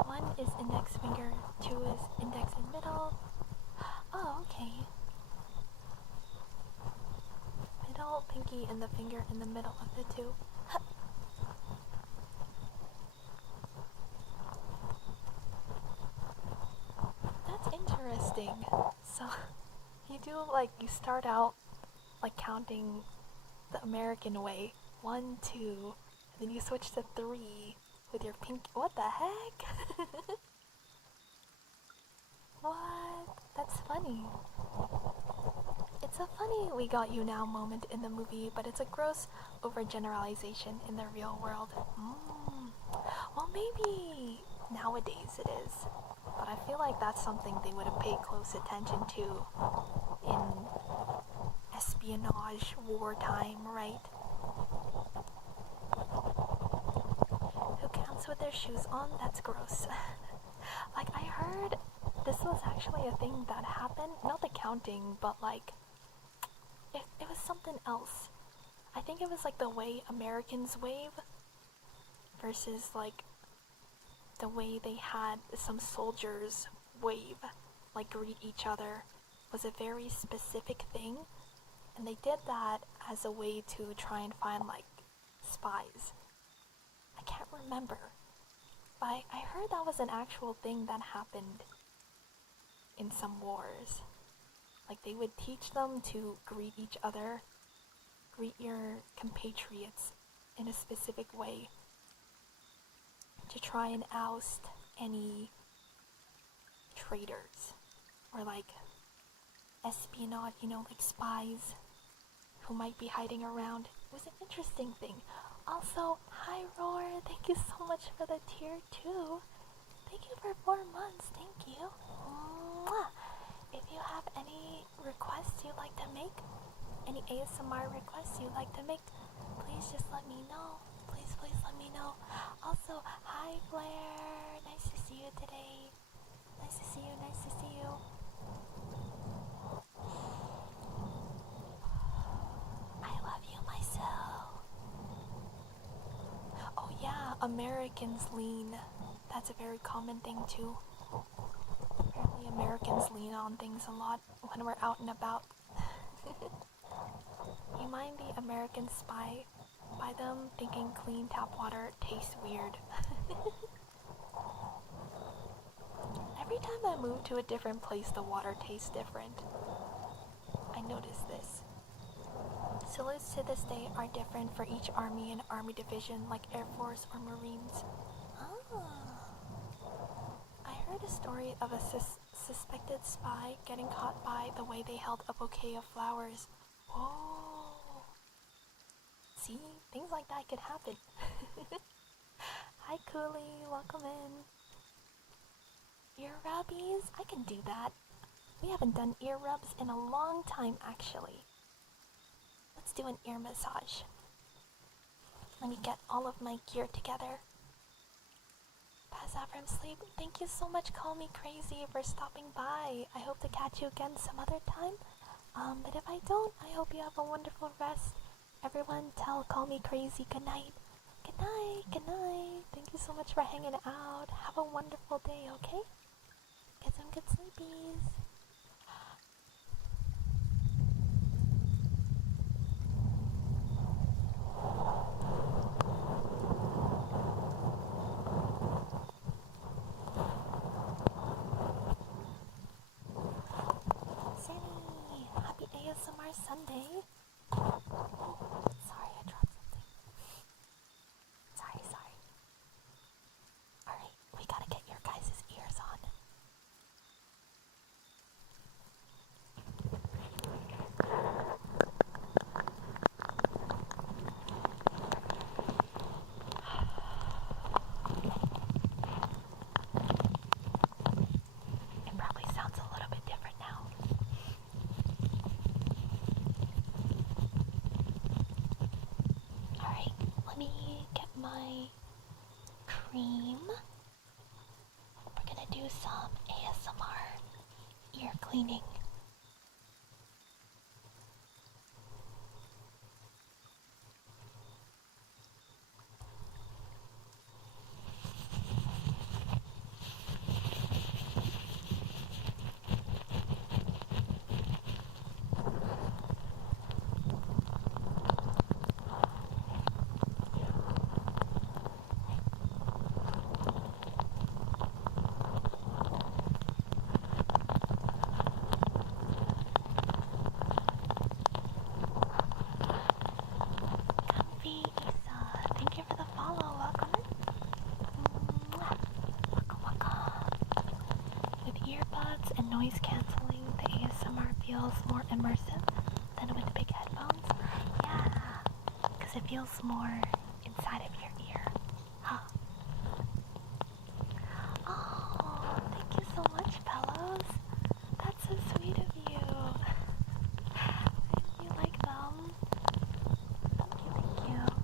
1 is index finger, 2 is index and middle. Oh, okay. Middle, pinky, and the finger in the middle of the two. That's interesting. So, you do like, you start out like counting the American way. 1, 2, and then you switch to 3 with your pinky. What the heck? What? That's funny. It's a funny we got you now moment in the movie, but it's a gross overgeneralization in the real world. Well, maybe nowadays it is, but I feel like that's something they would have paid close attention to in espionage wartime, right? Who counts with their shoes on? That's gross. Like, I heard this was actually a thing that happened, not the counting, but like, it was something else. I think it was like the way Americans wave versus like the way they had some soldiers wave, like greet each other, was a very specific thing, and they did that as a way to try and find like spies. I can't remember, but I heard that was an actual thing that happened in some wars. Like, they would teach them to greet each other, greet your compatriots in a specific way to try and oust any traitors or like espionage, you know, like spies who might be hiding around. It was an interesting thing. Also, hi Roar, thank you so much for the tier 2. Thank you for 4 months, thank you. Mwah! If you have any requests you'd like to make, any ASMR requests you'd like to make, please just let me know. Please let me know. Also, hi Blair, nice to see you today. Nice to see you, nice to see you. I love you myself. Oh yeah, Americans lean. That's a very common thing too. Apparently Americans lean on things a lot when we're out and about. You mind the American spy by them thinking clean tap water tastes weird. Every time I move to a different place, the water tastes different. I notice this. Salutes to this day are different for each army and army division, like Air Force or Marines. I heard a story of a suspected spy getting caught by the way they held a bouquet of flowers. Whoa! See? Things like that could happen. Hi Cooley, welcome in. Ear rubbies? I can do that. We haven't done ear rubs in a long time, actually. Let's do an ear massage. Let me get all of my gear together. Pass out from sleep. Thank you so much, Call Me Crazy, for stopping by. I hope to catch you again some other time. But if I don't, I hope you have a wonderful rest. Everyone tell Call Me Crazy good night. Good night, good night. Thank you so much for hanging out. Have a wonderful day, okay? Get some good sleepies. Sammy, happy ASMR Sunday. Sorry, I dropped something. Sorry. Alright, we gotta get your guys' ears on. cream. We're gonna do some ASMR ear cleaning. Comfy Isa, thank you for the follow. Welcome in. Mwah. Welcome, welcome. With earbuds and noise cancelling, the ASMR feels more immersive than with big headphones. Yeah, because it feels more inside of your ear. Huh. Oh, thank you so much, fellows. That's so sweet of you. You like them? Thank you, thank you.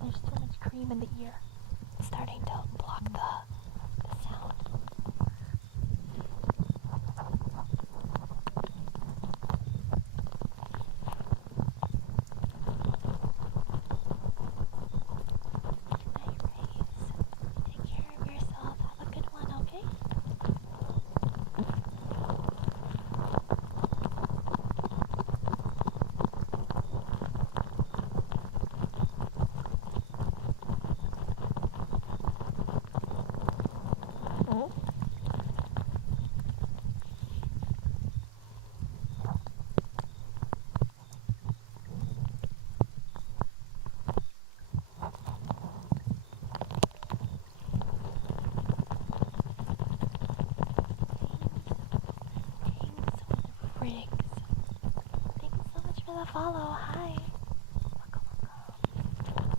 There's too much cream in the ear. It's starting to block the sound. Good night, Rays. Take care of yourself. Have a good one, okay? Thanks, thanks so much for the follow. Hi. Welcome, welcome.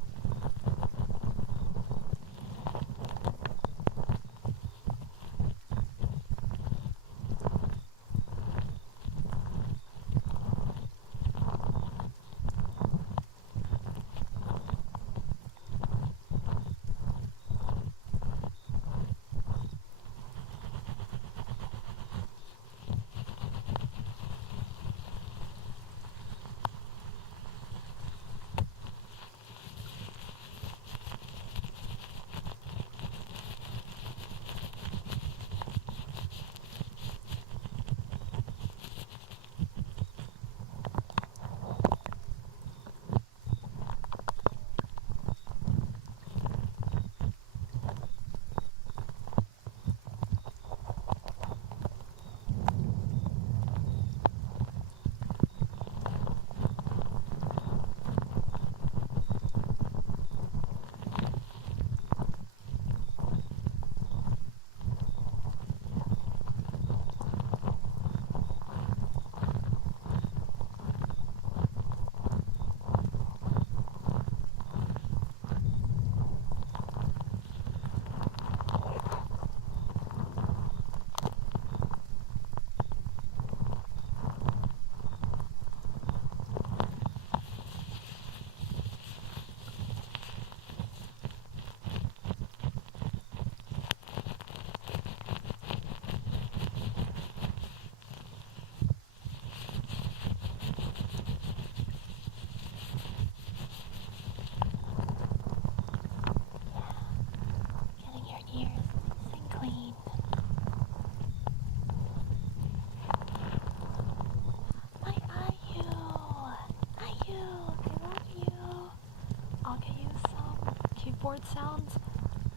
keyboard sounds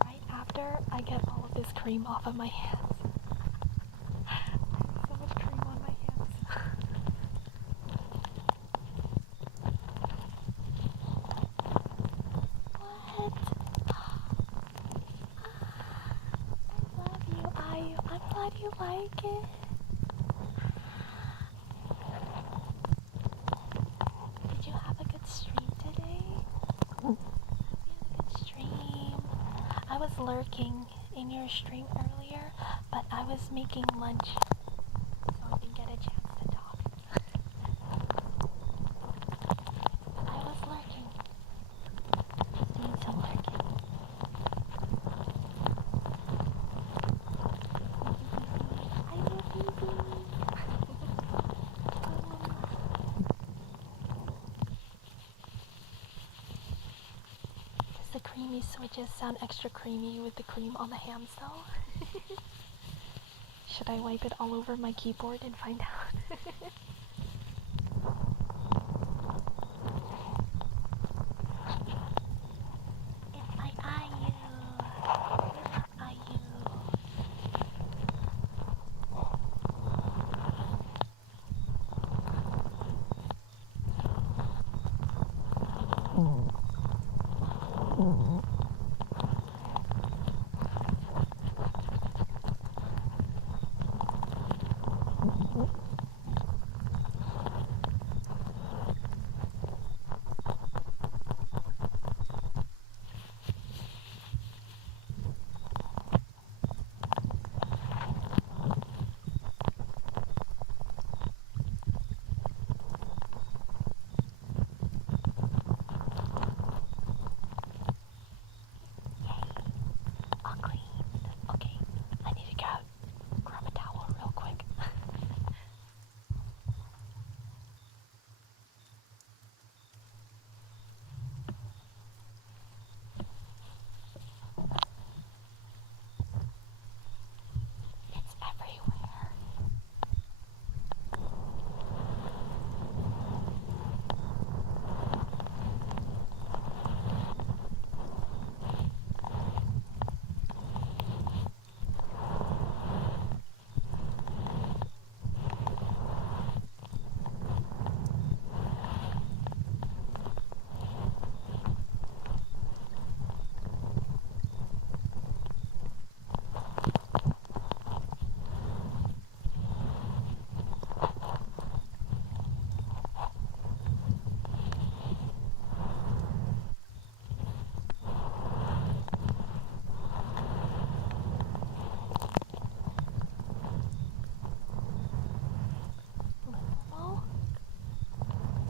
right after I get all of this cream off of my hands. I have so much cream on my hands. What? I love you, Ayu. I'm glad you like it. Did you have a good stream today? I hope you had a good stream. I was lurking in your stream earlier, but I was making lunch, so I didn't get a chance to talk. I was lurking. Doing some lurking. I love you, baby. Does the creamy switches sound extra creamy with the cream on the hams though? Should I wipe it all over my keyboard and find out? It's my Ayu. I love Ayu. All clean. Okay, I need to grab a towel real quick. It's everywhere. Momo?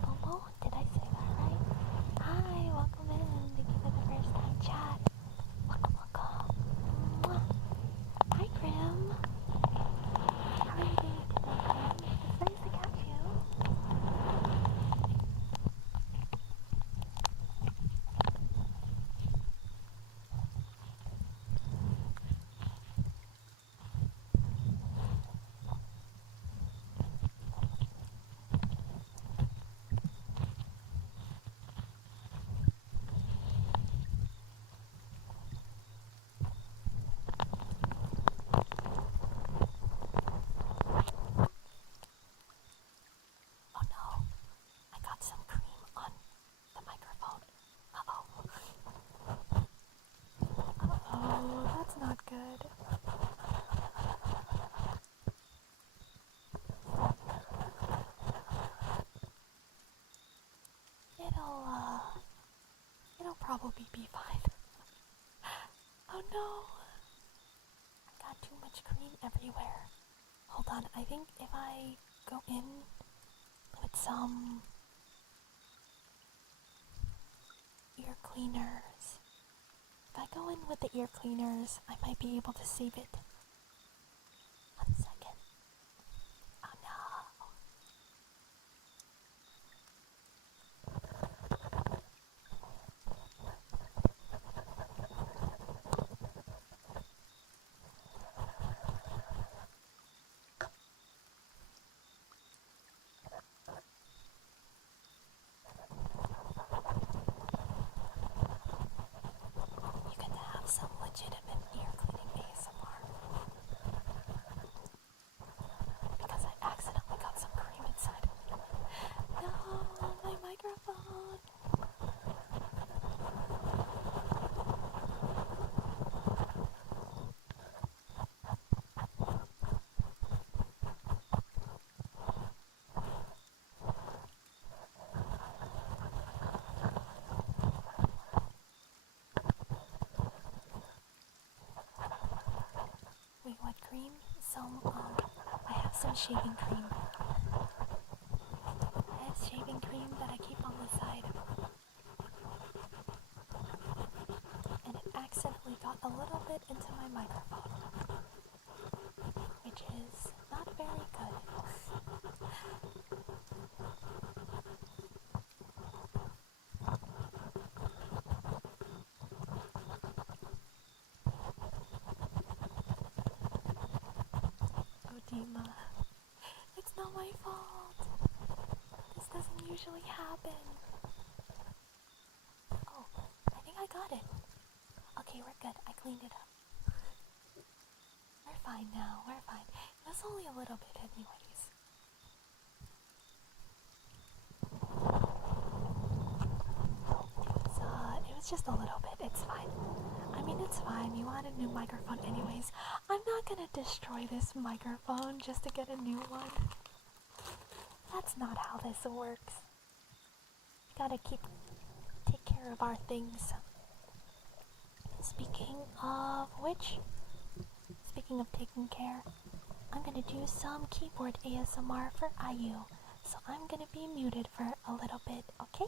Momo? Did I say that right? Hi, welcome in. Thank you for the first time chat. Welcome, welcome. Mwah. Hi, Grim. How are you doing today, Grim? It's nice to catch you. Oh no, I got some cream on the microphone. Uh-oh. Uh-oh, that's not good. It'll probably be fine. Oh no! I got too much cream everywhere. Hold on, I think if I go in with some ear cleaners, if I go in with the ear cleaners, I might be able to save it. 1 second. Oh no. cream. I have some shaving cream. I have shaving cream that I keep on the side. And it accidentally got a little bit into my microphone, which is not very good. Oh, Dima, it's not my fault. This doesn't usually happen. Oh, I think I got it. Okay, we're good. I cleaned it up. We're fine now. We're fine. It was only a little bit anyways. It was just a little bit. It's fine. I mean, it's fine. You want a new microphone anyways. I'm not gonna destroy this microphone just to get a new one. That's not how this works. We gotta take care of our things. Speaking of which, speaking of taking care, I'm gonna do some keyboard ASMR for IU. So I'm gonna be muted for a little bit, okay?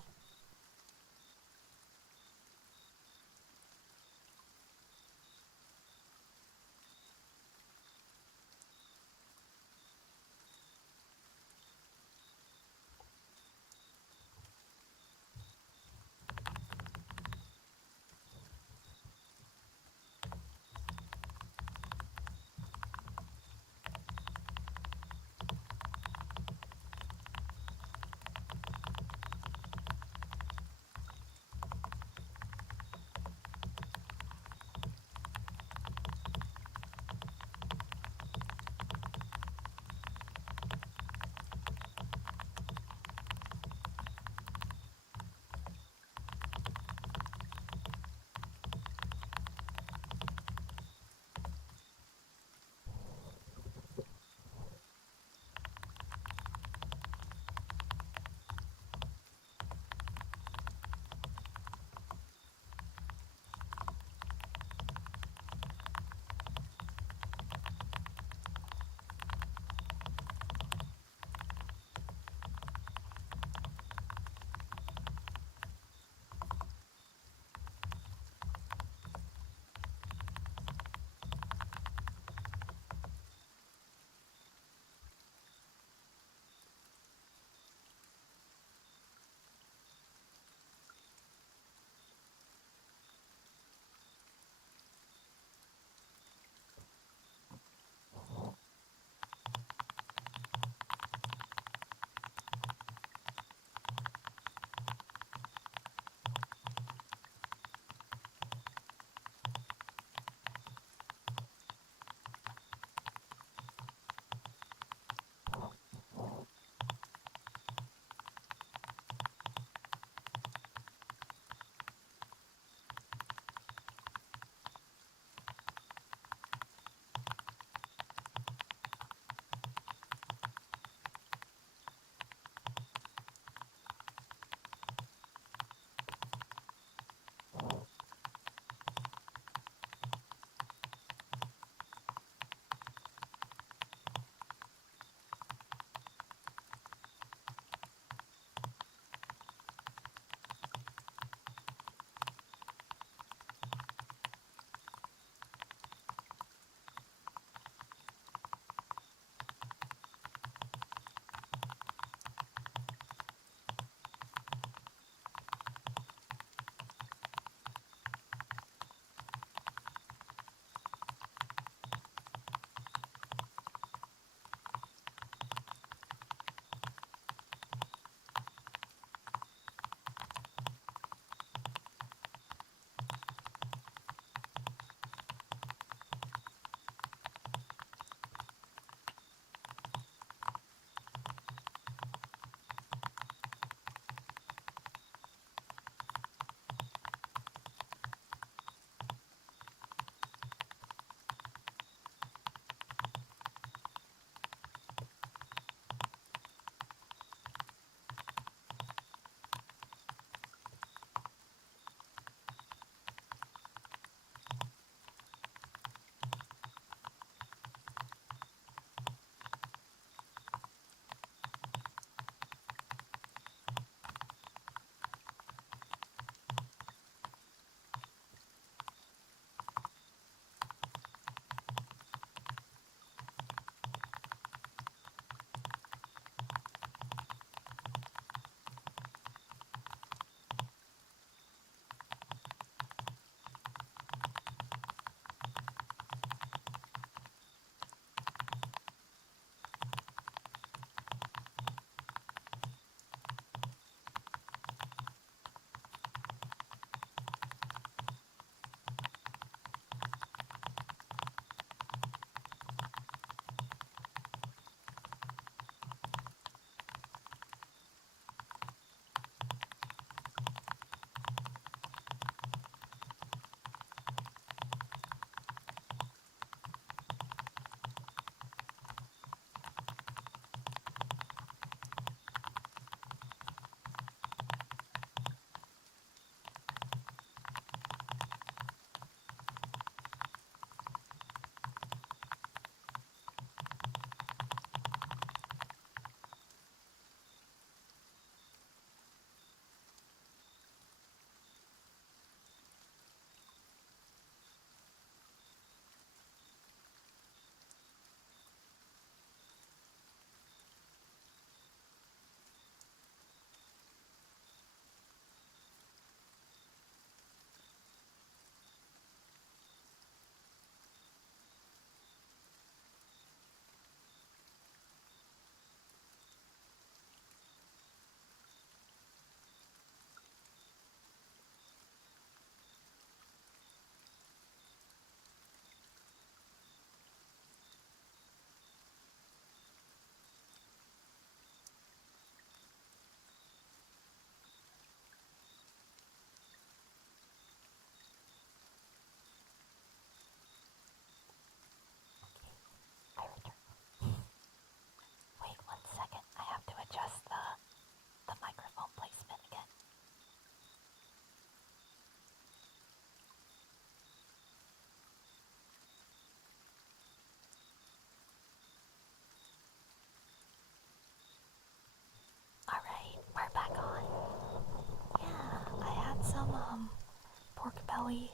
actually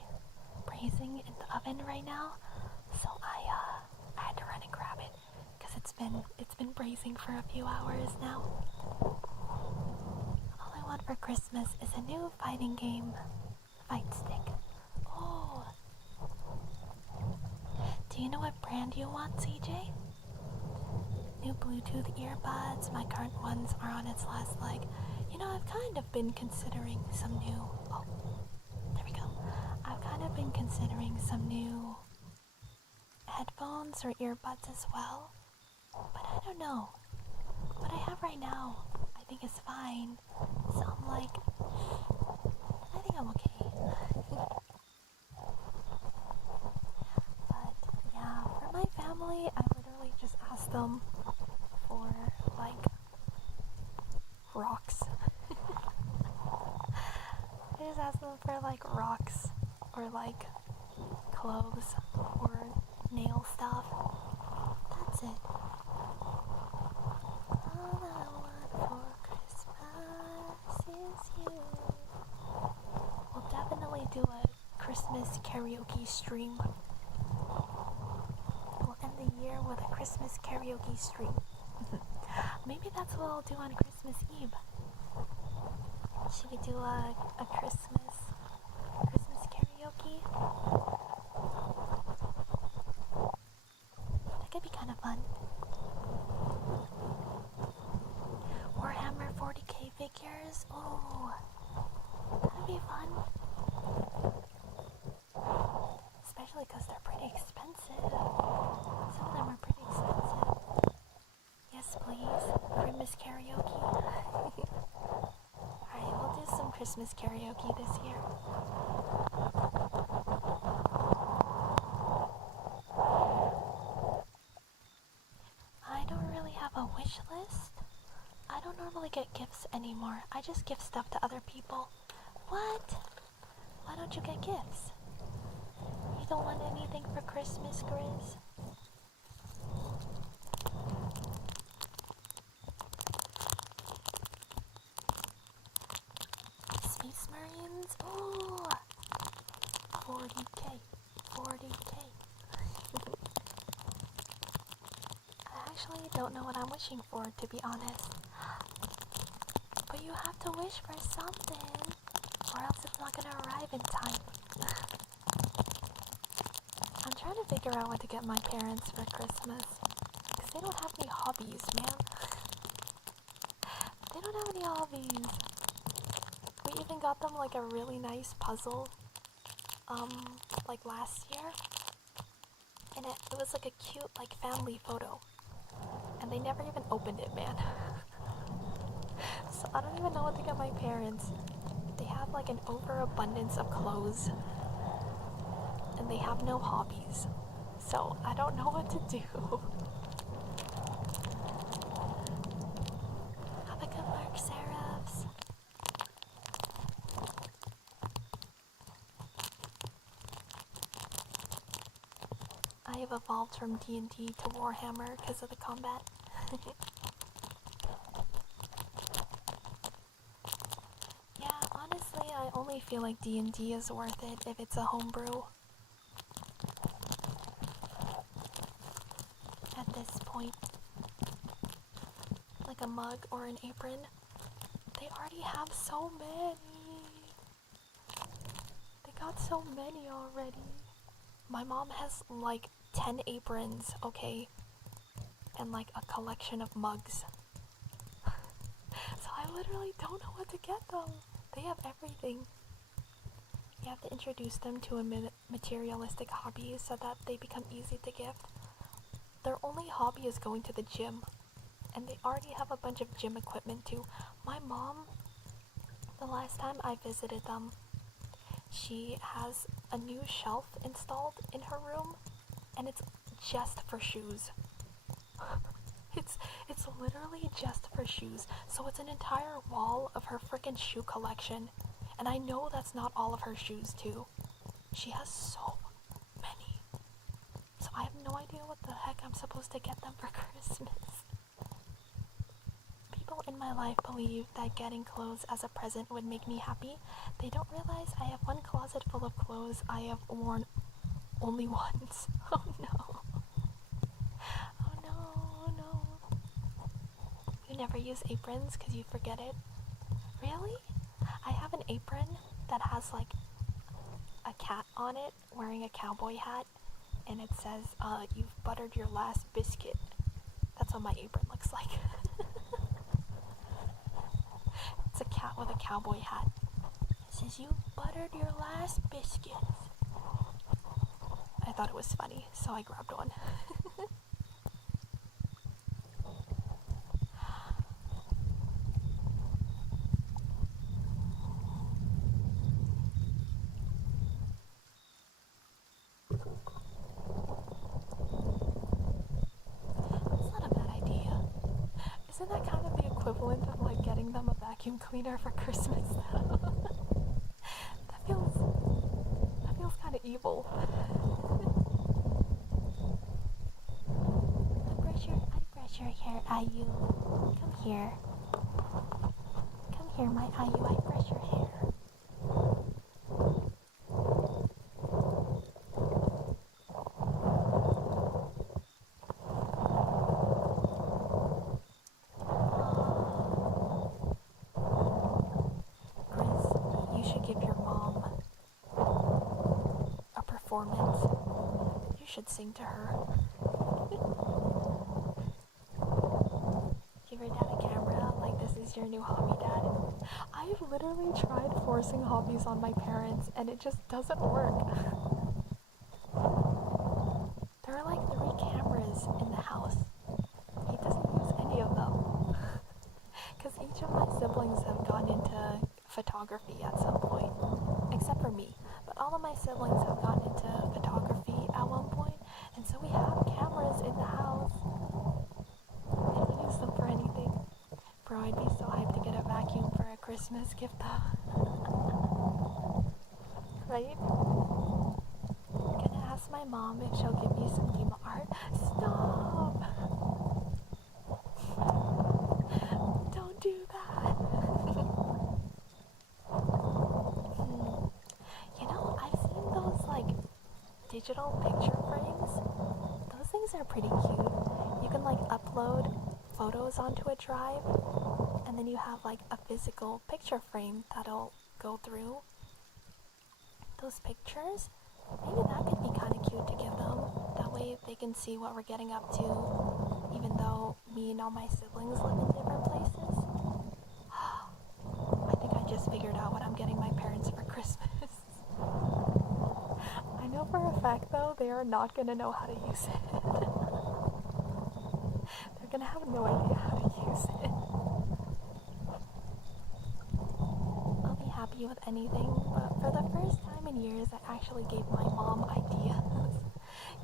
braising in the oven right now, so I had to run and grab it because it's been braising for a few hours now. All I want for Christmas is a new fighting game fight stick. Oh, do you know what brand you want, CJ? New Bluetooth earbuds. My current ones are on its last leg. You know, I've kind of been considering some new... Oh, there we go. I've kind of been considering some new headphones or earbuds as well. But I don't know. What I have right now, I think is fine. So I'm like, I think I'm okay. But yeah, for my family, I literally just asked them for like rocks. I just asked them for like rocks or like clothes or nail stuff. That's it. All I want for Christmas is you. We'll definitely do a Christmas karaoke stream. We'll end the year with a Christmas karaoke stream. Maybe that's what I'll do on Christmas Eve. Should we do a Christmas karaoke? That could be kind of fun. Warhammer 40k figures. Oh, that'd be fun. Especially because they're pretty expensive. Some of them are pretty expensive. Yes, please. Christmas karaoke. Alright, we'll do some Christmas karaoke this year. I don't really have a wish list. I don't normally get gifts anymore. I just give stuff to other people. What? Why don't you get gifts? You don't want anything for Christmas, Grizz? Space Marines? Oh! 40k. 40k. I actually don't know what I'm wishing for, to be honest. But you have to wish for something, or else it's not gonna arrive in time. I'm trying to figure out what to get my parents for Christmas, because they don't have any hobbies, man. They don't have any hobbies. We even got them like a really nice puzzle, like last year, and it was like a cute like family photo, and they never even opened it, man. So I don't even know what to get my parents. They have like an overabundance of clothes, and they have no hobbies, so I don't know what to do. Have a good work, Seraphs. I have evolved from D&D to Warhammer because of the combat. Yeah, honestly, I only feel like D&D is worth it if it's a homebrew. At this point. Like a mug or an apron. They already have so many. They got so many already. My mom has like 10 aprons, okay? And like a collection of mugs. So I literally don't know what to get them. They have everything. You have to introduce them to a materialistic hobby so that they become easy to gift. Their only hobby is going to the gym. And they already have a bunch of gym equipment too. My mom, the last time I visited them, she has a new shelf installed in her room, and it's just for shoes. It's literally just for shoes. So it's an entire wall of her freaking shoe collection. And I know that's not all of her shoes too. She has so many. So I have no idea what the heck I'm supposed to get them for Christmas. people in my life believe that getting clothes as a present would make me happy, they don't realize I have one closet full of clothes I have worn only once. Oh no. Oh no, oh no. You never use aprons because you forget it? Really? I have an apron that has like a cat on it wearing a cowboy hat, and it says, you've buttered your last biscuit. That's what my apron looks like. It's a cat with a cowboy hat. It says, you've buttered your last biscuits. I thought it was funny, so I grabbed one. That's not a bad idea. Isn't that kind of the equivalent of like getting them a vacuum cleaner for Christmas though? that feels kind of evil. I brush your hair, Ayu. Come here. Come here, my Ayu. I brush your hair. Give your mom a performance. You should sing to her. Give your dad a camera, like this is your new hobby, Dad. I've literally tried forcing hobbies on my parents and it just doesn't work. There are like 3 cameras in the house. He doesn't use any of them. Because each of my siblings have gone into photography at some point, except for me, but all of my siblings have gotten into photography at one point, and so we have cameras in the house. They don't use them for anything. Bro, I'd be so hyped to get a vacuum for a Christmas gift though. Right? I'm gonna ask my mom if she'll give me some Dima art. Stop! Don't do that. You know, I've seen those like digital picture frames. Those things are pretty cute. You can like upload photos onto a drive, and then you have like a physical picture frame that'll go through those pictures. Maybe that could be kind of cute to give them. That way they can see what we're getting up to, even though me and all my siblings live in different places. I think I just figured out what I'm getting my parents for Christmas. I know for a fact though, they are not gonna know how to use it. They're gonna have no idea how to use it. I'll be happy with anything, but for the first time in years, I actually gave my mom ideas.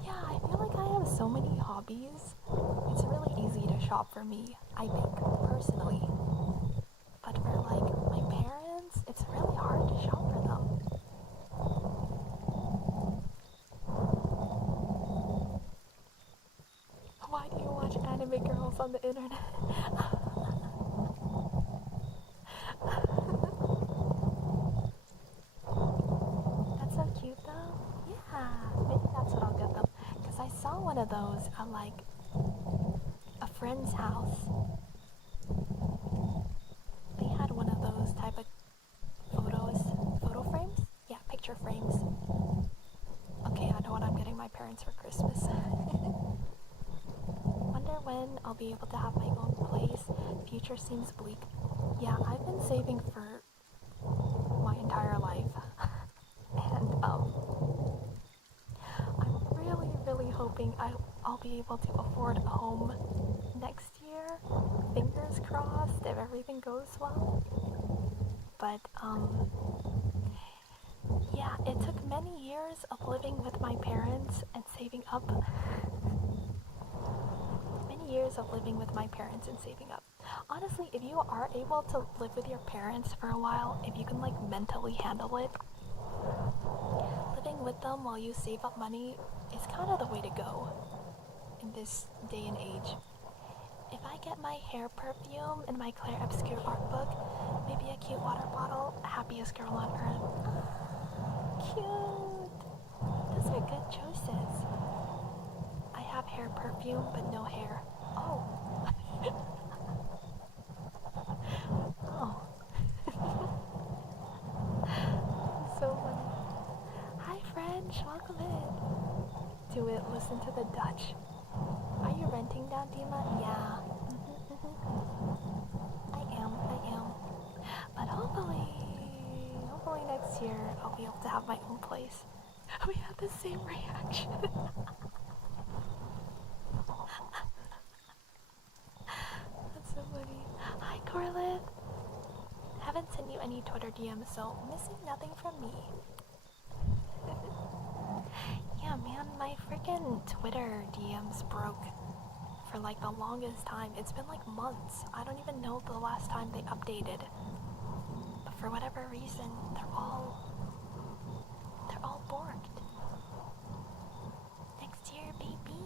Yeah, I feel like I have so many hobbies. It's really easy to shop for me, I think, personally. But for like my parents, it's really hard to shop for them. Why do you watch anime girls on the internet? That's so cute though. Yeah, maybe that's what I'll get them. Because I saw one of those at like a friend's house. They had one of those type of photo frames? Yeah, picture frames. Okay, I know what I'm getting my parents for Christmas. Wonder when I'll be able to have my own place. Future seems bleak. Yeah, I've been saving for my entire life. And I'm really, really hoping I'll be able to afford a home next year. Fingers crossed if everything goes well. But yeah, it took many years of living with my parents and saving up. Honestly, if you are able to live with your parents for a while, if you can like mentally handle it, living with them while you save up money is kind of the way to go in this day and age. if I get my hair perfume in my Claire Obscure art book, maybe a cute water bottle, happiest girl on earth. Cute! Those are good choices. I have hair perfume, but no hair. Oh. Oh. So funny. Hi French, welcome in. Do it, listen to the Dutch. Are you renting down, Dima? Yeah. I am. But hopefully next year I'll be able to have my own place. We have the same reaction. That's so funny. Hi Corlith. Haven't sent you any Twitter DMs, so missing nothing from me. Yeah, man, my freaking Twitter DMs broke for like the longest time. It's been like months. I don't even know the last time they updated. But for whatever reason, they're all borked. Next year, baby.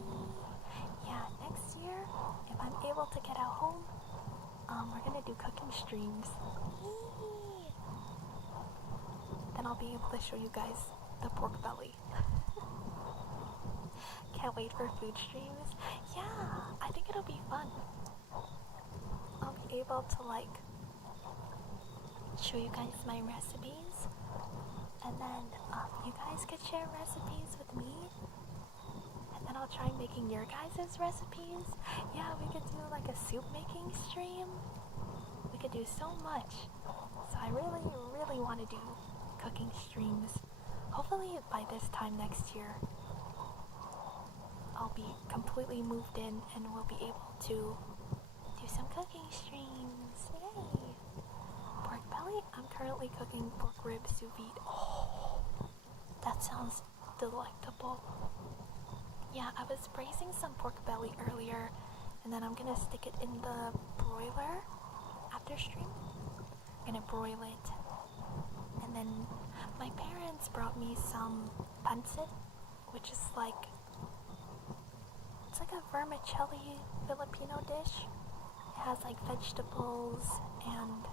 Yeah, next year, if I'm able to get out home, we're gonna do cooking streams. Yee. Then I'll be able to show you guys the pork belly. Can't wait for food streams. Yeah, I think it'll be fun. I'll be able to like show you guys my recipes, and then you guys could share recipes with me, and then I'll try making your guys' recipes. Yeah, we could do like a soup making stream. We could do so much. So I really want to do cooking streams. Hopefully by this time next year I'll be completely moved in and we'll be able to do some cooking streams. Yay! Pork belly? I'm currently cooking pork rib sous vide. Oh, that sounds delectable. Yeah, I was braising some pork belly earlier, and then I'm gonna stick it in the broiler after stream. I'm gonna broil it, and then my parents brought me some pancit, which is like, it's like a vermicelli Filipino dish. It has like vegetables and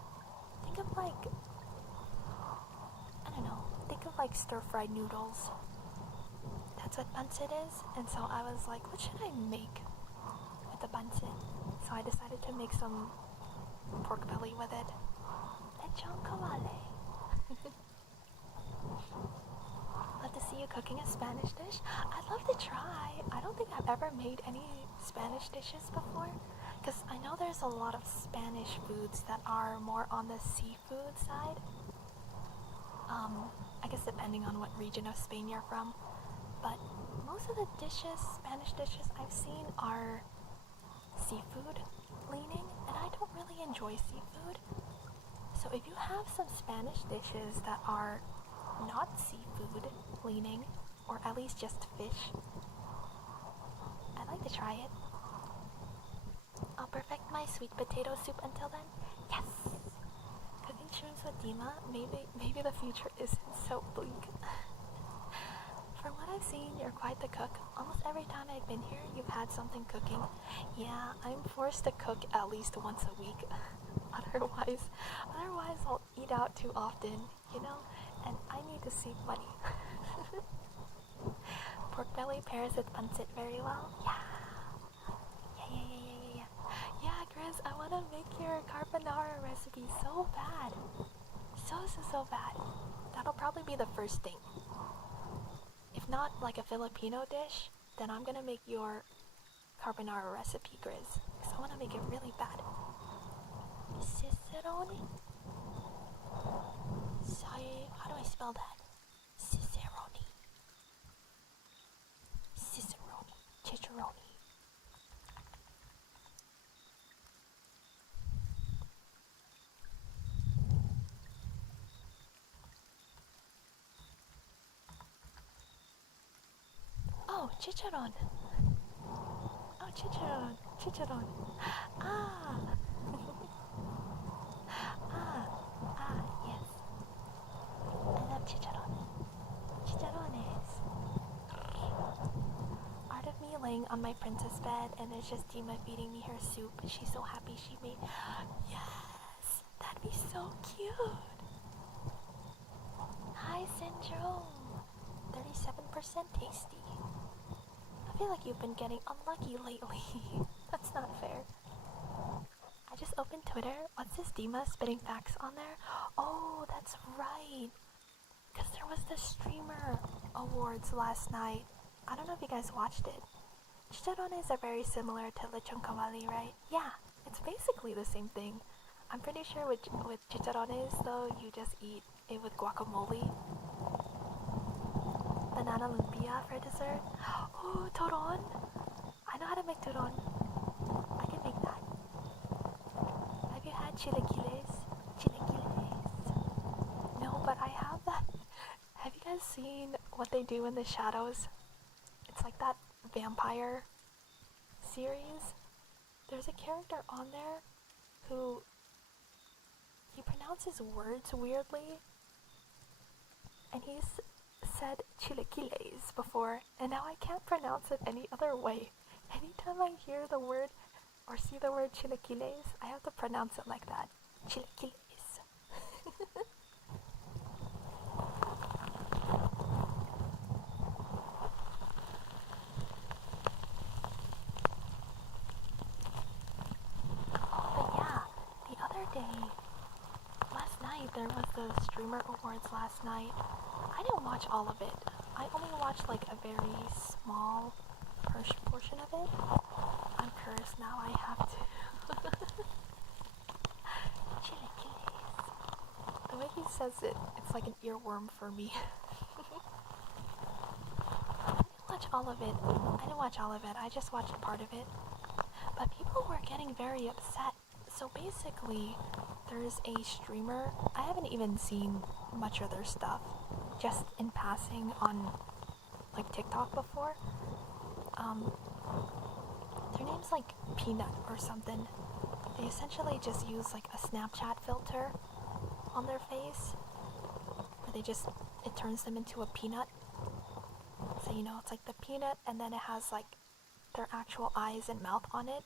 think of like, I don't know, think of like stir-fried noodles. That's what pancit is. And so I was like, what should I make with the pancit? So I decided to make some pork belly with it. Lechon kawale. Love to see you cooking a Spanish dish. I'd love to try. I don't think I've ever made any Spanish dishes before, because I know there's a lot of Spanish foods that are more on the seafood side. I guess depending on what region of Spain you're from. But most of the dishes, Spanish dishes I've seen are seafood leaning, and I don't really enjoy seafood. So if you have some Spanish dishes that are not seafood leaning, or at least just fish, I'd like to try it. I'll perfect my sweet potato soup until then. Yes! Cooking streams with Dima, maybe the future isn't so bleak. From what I've seen, you're quite the cook. Almost every time I've been here, you've had something cooking. Yeah, I'm forced to cook at least once a week. Otherwise I'll eat out too often, you know? And I need to save money. Pork belly pairs with pancit very well. Yeah. Yeah, Grizz, I want to make your carbonara recipe so bad. So bad. That'll probably be the first thing. If not like a Filipino dish, then I'm gonna make your carbonara recipe, Grizz. Because I want to make it really bad. Cicerone? How do I spell that? Cicerone. Cicerone. Oh, chicharron. Chicharron. Ah. Yes. I love chicharron. Chicharrones. Art of me laying on my princess bed, and it's just Dima feeding me her soup. She's so happy she made. Yes, that'd be so cute. Hi, Syndrome. 37% tasty. I feel like you've been getting unlucky lately. That's not fair. I just opened Twitter. What's this Dima spitting facts on there? Oh, that's right. Because there was the streamer awards last night. I don't know if you guys watched it. Chicharrones are very similar to lechon kawali, right? Yeah, it's basically the same thing. I'm pretty sure with chicharrones, though, you just eat it with guacamole. Banana lumpia for dessert. Oh, turon! I know how to make turon. I can make that. Have you had chilaquiles? Chilaquiles. No, but I have that. Have you guys seen what they do in the shadows? It's like that vampire series. There's a character on there who he pronounces words weirdly, and he's said chilaquiles before, and now I can't pronounce it any other way. Anytime I hear the word or see the word chilaquiles, I have to pronounce it like that. Chilaquiles. But yeah, the other day, last night, there was the streamer awards last night. I didn't watch all of it. I only watched like a very small portion of it. I'm cursed now, I have to. Chilaquiles. The way he says it, it's like an earworm for me. I didn't watch all of it. I just watched part of it. But people were getting very upset. So basically, there's a streamer. I haven't even seen much of their stuff. Just in passing on like TikTok before. Their name's like Peanut or something. They essentially just use like a Snapchat filter on their face. Where it turns them into a peanut. So it's like the peanut, and then it has like their actual eyes and mouth on it.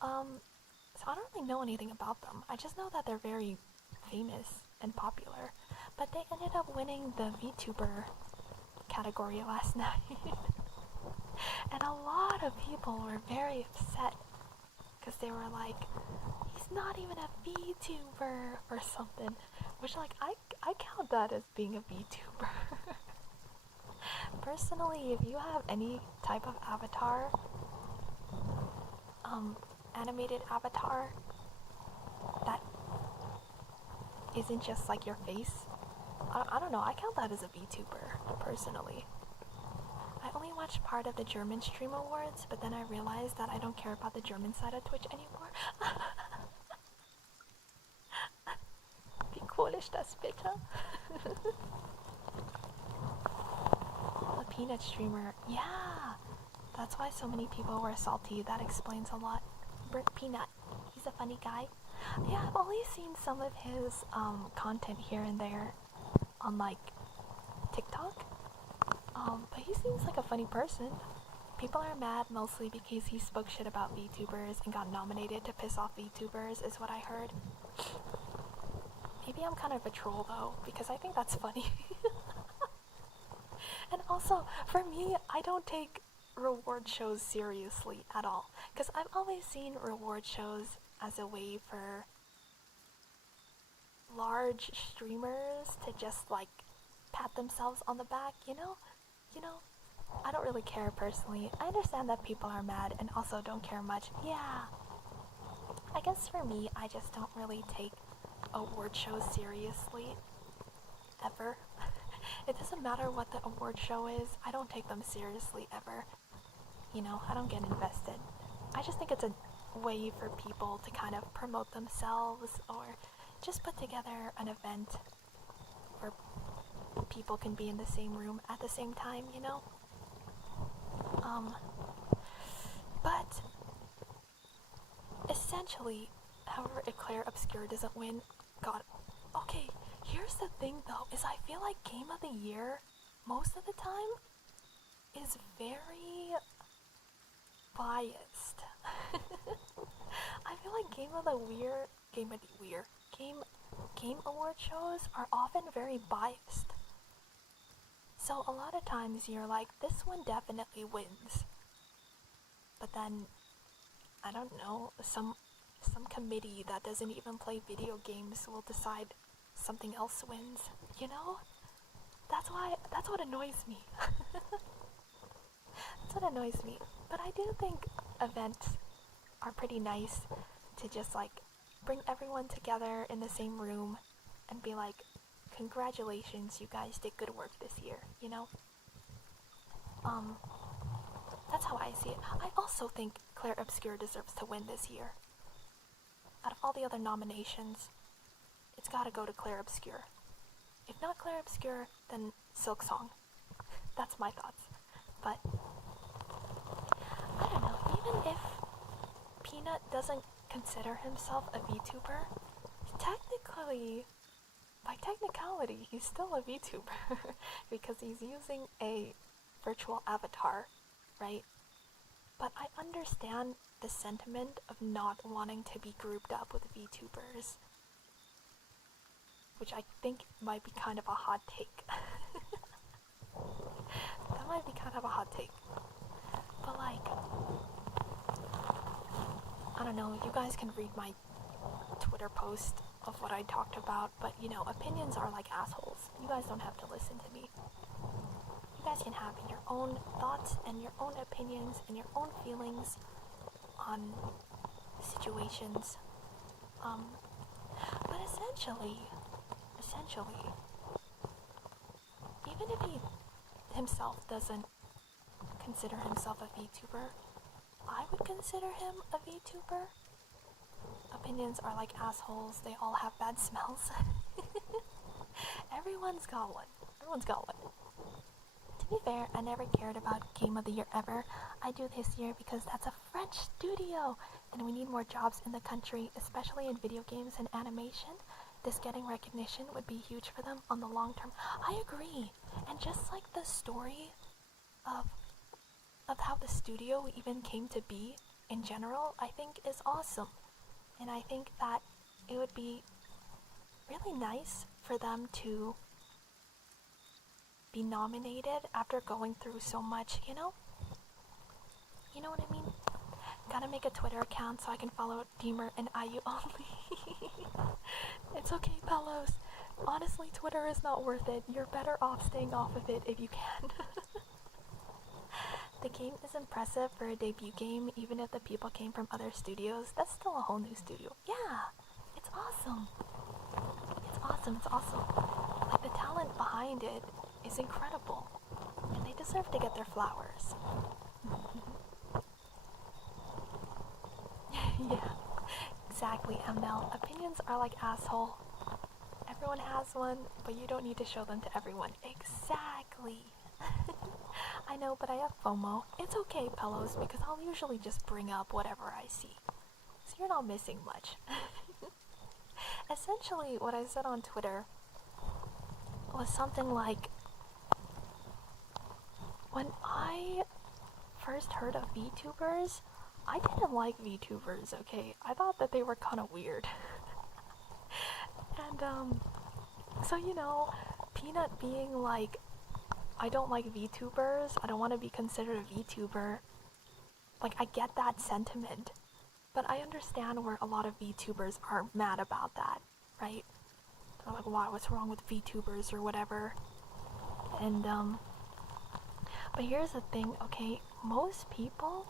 So I don't really know anything about them. I just know that they're very famous and popular. But they ended up winning the VTuber category last night. And a lot of people were very upset. Because they were like, he's not even a VTuber or something. Which like, I count that as being a VTuber. Personally, if you have any type of avatar, animated avatar, that isn't just like your face, I don't know, I count that as a VTuber, personally. I only watched part of the German Stream Awards, but then I realized that I don't care about the German side of Twitch anymore. Wie cool ist das bitte? The Peanut streamer, yeah! That's why so many people were salty, that explains a lot. Brick Peanut, he's a funny guy. Yeah, I've only seen some of his content here and there on like TikTok. But he seems like a funny person. People are mad mostly because he spoke shit about VTubers and got nominated to piss off VTubers, is what I heard. Maybe I'm kind of a troll though, because I think that's funny. And also, for me, I don't take reward shows seriously at all. Because I've always seen reward shows as a way for large streamers to just like pat themselves on the back, you know? I don't really care personally. I understand that people are mad and also don't care much. Yeah. I guess for me, I just don't really take award shows seriously. Ever. It doesn't matter what the award show is, I don't take them seriously ever. I don't get invested. I just think it's a way for people to kind of promote themselves or just put together an event where people can be in the same room at the same time, But essentially, however, Eclair Obscure doesn't win. God, okay, here's the thing though, is I feel like Game of the Year, most of the time, is very biased. I feel like Game award shows are often very biased. So a lot of times you're like, this one definitely wins. But then, I don't know, some committee that doesn't even play video games will decide something else wins, you know? That's what annoys me. That's what annoys me. But I do think events are pretty nice to just like bring everyone together in the same room and be like, congratulations, you guys did good work this year, you know? That's how I see it. I also think Claire Obscure deserves to win this year. Out of all the other nominations, it's gotta go to Claire Obscure. If not Claire Obscure, then Silk Song. That's my thoughts. But, I don't know, even if Peanut doesn't consider himself a VTuber, technically, by technicality, he's still a VTuber because he's using a virtual avatar, right? But I understand the sentiment of not wanting to be grouped up with VTubers, which I think might be kind of a hot take. That might be kind of a hot take. But like, I don't know, you guys can read my Twitter post of what I talked about, but you know, opinions are like assholes. You guys don't have to listen to me. You guys can have your own thoughts and your own opinions and your own feelings on situations. But essentially, even if he himself doesn't consider himself a VTuber, I would consider him a VTuber. Opinions are like assholes, they all have bad smells. Everyone's got one. To be fair, I never cared about Game of the Year ever. I do this year because that's a French studio, and we need more jobs in the country, especially in video games and animation. This getting recognition would be huge for them on the long term. I agree. And just like the story of how the studio even came to be in general, I think is awesome. And I think that it would be really nice for them to be nominated after going through so much, you know? You know what I mean? Gotta make a Twitter account so I can follow Dima and IU only. It's okay, Pelos. Honestly, Twitter is not worth it. You're better off staying off of it if you can. The game is impressive for a debut game, even if the people came from other studios. That's still a whole new studio. Yeah, it's awesome. It's awesome. Like, the talent behind it is incredible. And they deserve to get their flowers. Yeah, exactly, ML. Opinions are like asshole. Everyone has one, but you don't need to show them to everyone. Exactly. I know, but I have FOMO. It's okay, Pelos, because I'll usually just bring up whatever I see. So you're not missing much. Essentially, what I said on Twitter was something like, when I first heard of VTubers, I didn't like VTubers, okay? I thought that they were kind of weird. And, so, you know, Peanut being like, I don't like VTubers, I don't want to be considered a VTuber. Like, I get that sentiment, but I understand where a lot of VTubers are mad about that, right? They're like, why, what's wrong with VTubers or whatever? And, but here's the thing, okay? Most people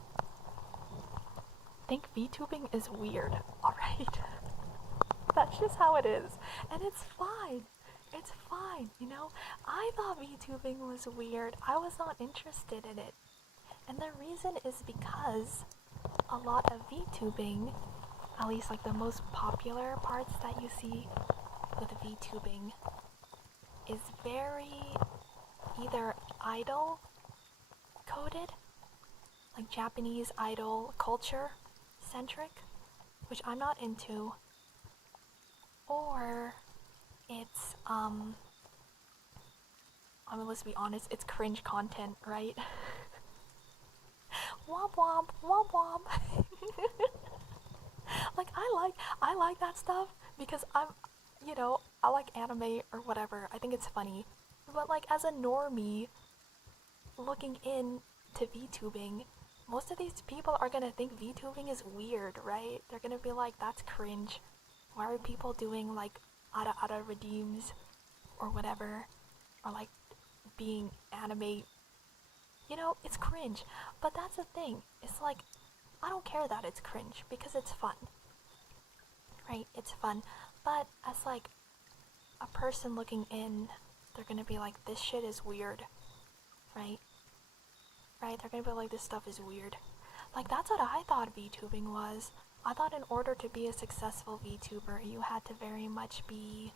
think VTubing is weird, alright? That's just how it is. And it's fine. It's fine, you know? I thought VTubing was weird. I was not interested in it. And the reason is because a lot of VTubing, at least like the most popular parts that you see with VTubing, is very either idol coded, like Japanese idol culture centric, which I'm not into, or it's, I mean, let's be honest, it's cringe content, right? womp womp, womp womp. Like I like that stuff because I like anime or whatever. I think it's funny. But like as a normie looking in to VTubing, most of these people are gonna think VTubing is weird, right? They're gonna be like, that's cringe. Why are people doing like ada redeems or whatever? Or like being anime. It's cringe. But that's the thing. It's like, I don't care that it's cringe because it's fun. Right? It's fun. But as like a person looking in, they're gonna be like, this shit is weird. Right? Right? They're gonna be like, this stuff is weird. Like, that's what I thought VTubing was. I thought in order to be a successful VTuber, you had to very much be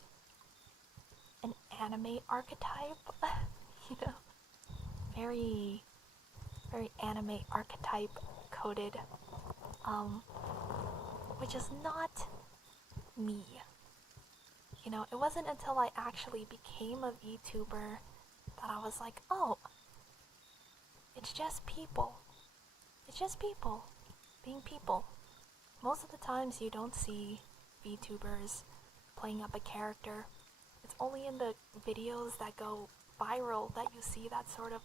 an anime archetype. you know? Very, very anime archetype coded. Which is not me. It wasn't until I actually became a VTuber that I was like, oh, it's just people. It's just people being people. Most of the times you don't see VTubers playing up a character. It's only in the videos that go viral that you see that sort of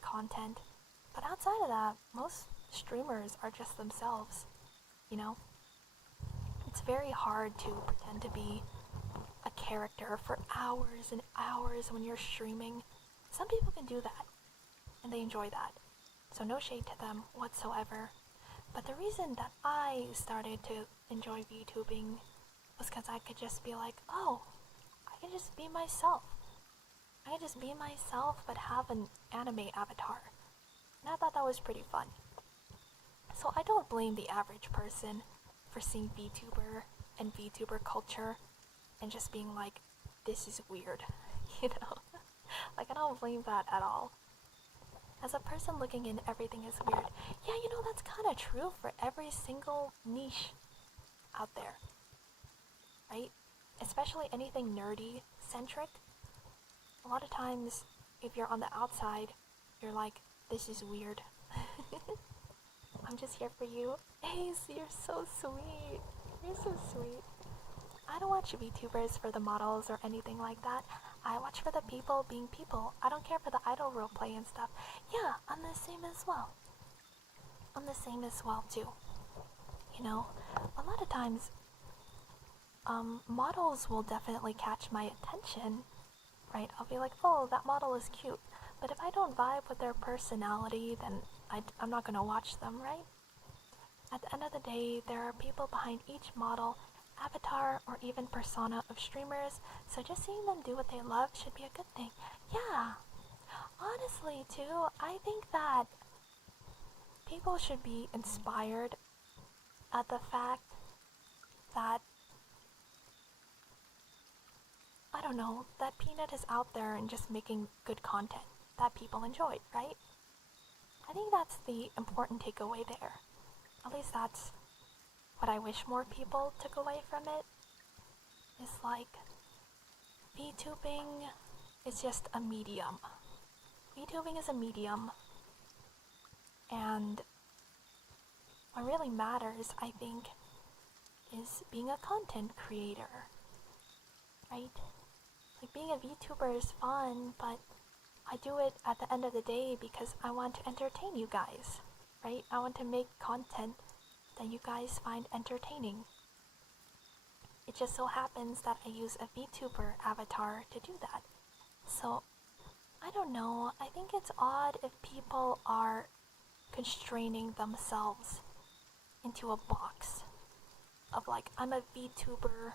content. But outside of that, most streamers are just themselves, It's very hard to pretend to be a character for hours and hours when you're streaming. Some people can do that, and they enjoy that. So no shade to them whatsoever. But the reason that I started to enjoy VTubing was because I could just be like, oh, I can just be myself. I can just be myself but have an anime avatar. And I thought that was pretty fun. So I don't blame the average person for seeing VTuber and VTuber culture and just being like, this is weird, Like, I don't blame that at all. As a person looking in, everything is weird. Yeah, that's kind of true for every single niche out there, right? Especially anything nerdy-centric. A lot of times, if you're on the outside, you're like, this is weird. I'm just here for you. Ace, you're so sweet. You're so sweet. I don't watch VTubers for the models or anything like that. I watch for the people being people. I don't care for the idol roleplay and stuff. Yeah, I'm the same as well. I'm the same as well too. A lot of times, models will definitely catch my attention, right? I'll be like, oh, that model is cute. But if I don't vibe with their personality, then I'm not gonna watch them, right? At the end of the day, there are people behind each model, avatar, or even persona of streamers, so just seeing them do what they love should be a good thing. Yeah, honestly too, I think that people should be inspired at the fact that, I don't know, that Peanut is out there and just making good content that people enjoy, right? I think that's the important takeaway there. At least that's what I wish more people took away from it. Is like, VTubing is just a medium. VTubing is a medium. And what really matters, I think, is being a content creator. Right? Like, being a VTuber is fun, but I do it at the end of the day because I want to entertain you guys. Right? I want to make content that you guys find entertaining. It just so happens that I use a VTuber avatar to do that. So, I don't know, I think it's odd if people are constraining themselves into a box of like, I'm a VTuber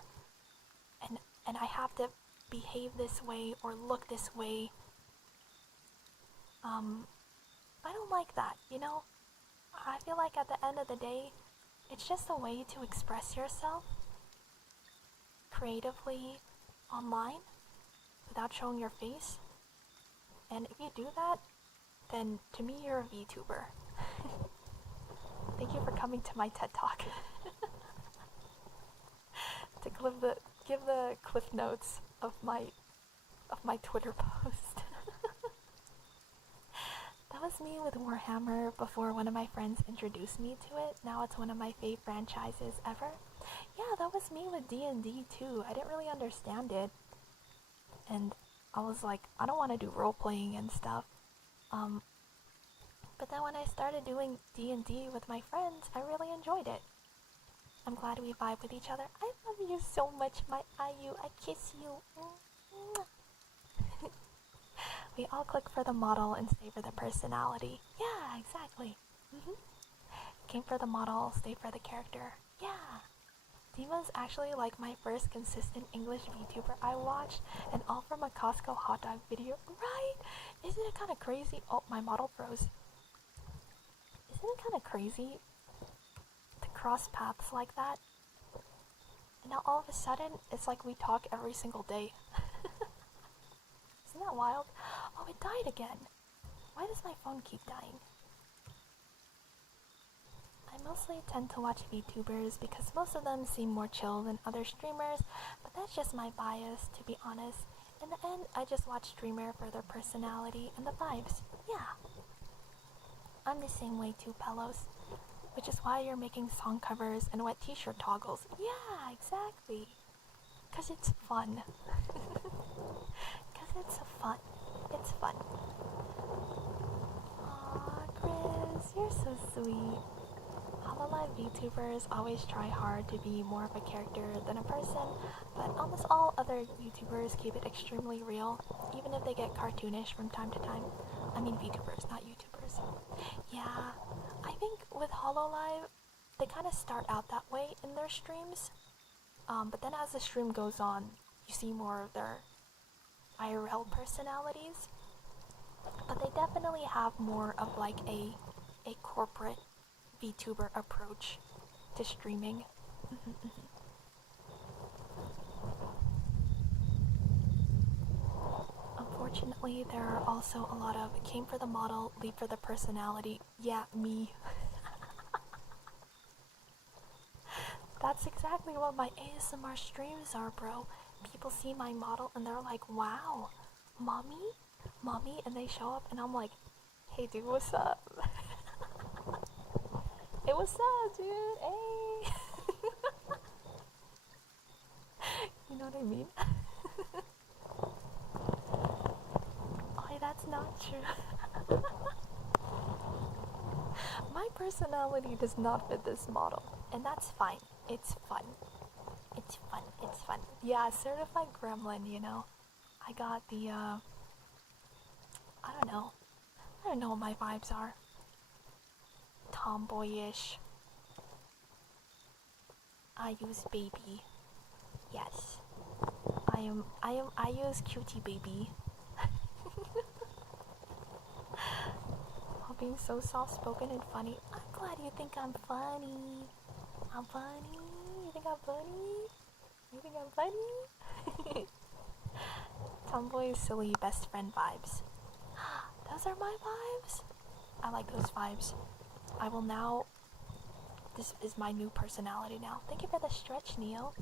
and I have to behave this way or look this way. I don't like that, I feel like at the end of the day, it's just a way to express yourself creatively online without showing your face. And if you do that, then to me you're a VTuber. Thank you for coming to my TED Talk. To give the cliff notes of my Twitter post. That was was me with Warhammer before one of my friends introduced me to it. Now it's one of my fave franchises ever. Yeah, that was me with D&D too. I didn't really understand it. And I was like, I don't want to do role-playing and stuff. But then when I started doing D&D with my friends, I really enjoyed it. I'm glad we vibe with each other. I love you so much, my IU. I kiss you. We all click for the model and stay for the personality. Yeah, exactly. Came for the model, stay for the character. Yeah. Dima's actually like my first consistent English VTuber I watched, and all from a Costco hot dog video. Right? Isn't it kind of crazy? Oh, my model froze. Isn't it kind of crazy to cross paths like that? And now all of a sudden, it's like we talk every single day. Isn't that wild? Oh, it died again. Why does my phone keep dying? I mostly tend to watch VTubers because most of them seem more chill than other streamers, but that's just my bias, to be honest. In the end, I just watch streamer for their personality and the vibes. Yeah. I'm the same way too, Pelos. Which is why you're making song covers and wet t-shirt toggles. Yeah, exactly. Cause it's fun. Cause it's fun. It's fun. Aw, Chris, you're so sweet. Hololive VTubers always try hard to be more of a character than a person, but almost all other YouTubers keep it extremely real, even if they get cartoonish from time to time. I mean VTubers, not YouTubers. Yeah, I think with Hololive, they kind of start out that way in their streams, but then as the stream goes on, you see more of their IRL personalities, but they definitely have more of like a corporate VTuber approach to streaming. Unfortunately, there are also a lot of came for the model, leave for the personality. Yeah, me. That's exactly what my ASMR streams are, bro. People see my model and they're like, wow, mommy? Mommy? And they show up and I'm like, hey dude, what's up? Hey, what's up, dude? Hey! You know what I mean? Oh, that's not true. My personality does not fit this model, and that's fine. It's fun. It's fun. It's fun. Yeah, certified gremlin, you know. I got the, I don't know. I don't know what my vibes are. Tomboyish. I use baby. Yes. I use cutie baby. While being so soft-spoken and funny. I'm glad you think I'm funny. I'm funny. You think I'm funny? You think I'm funny? Tomboy silly best friend vibes. Those are my vibes. I like those vibes. I will now. This is my new personality now. Thank you for the stretch, Neo.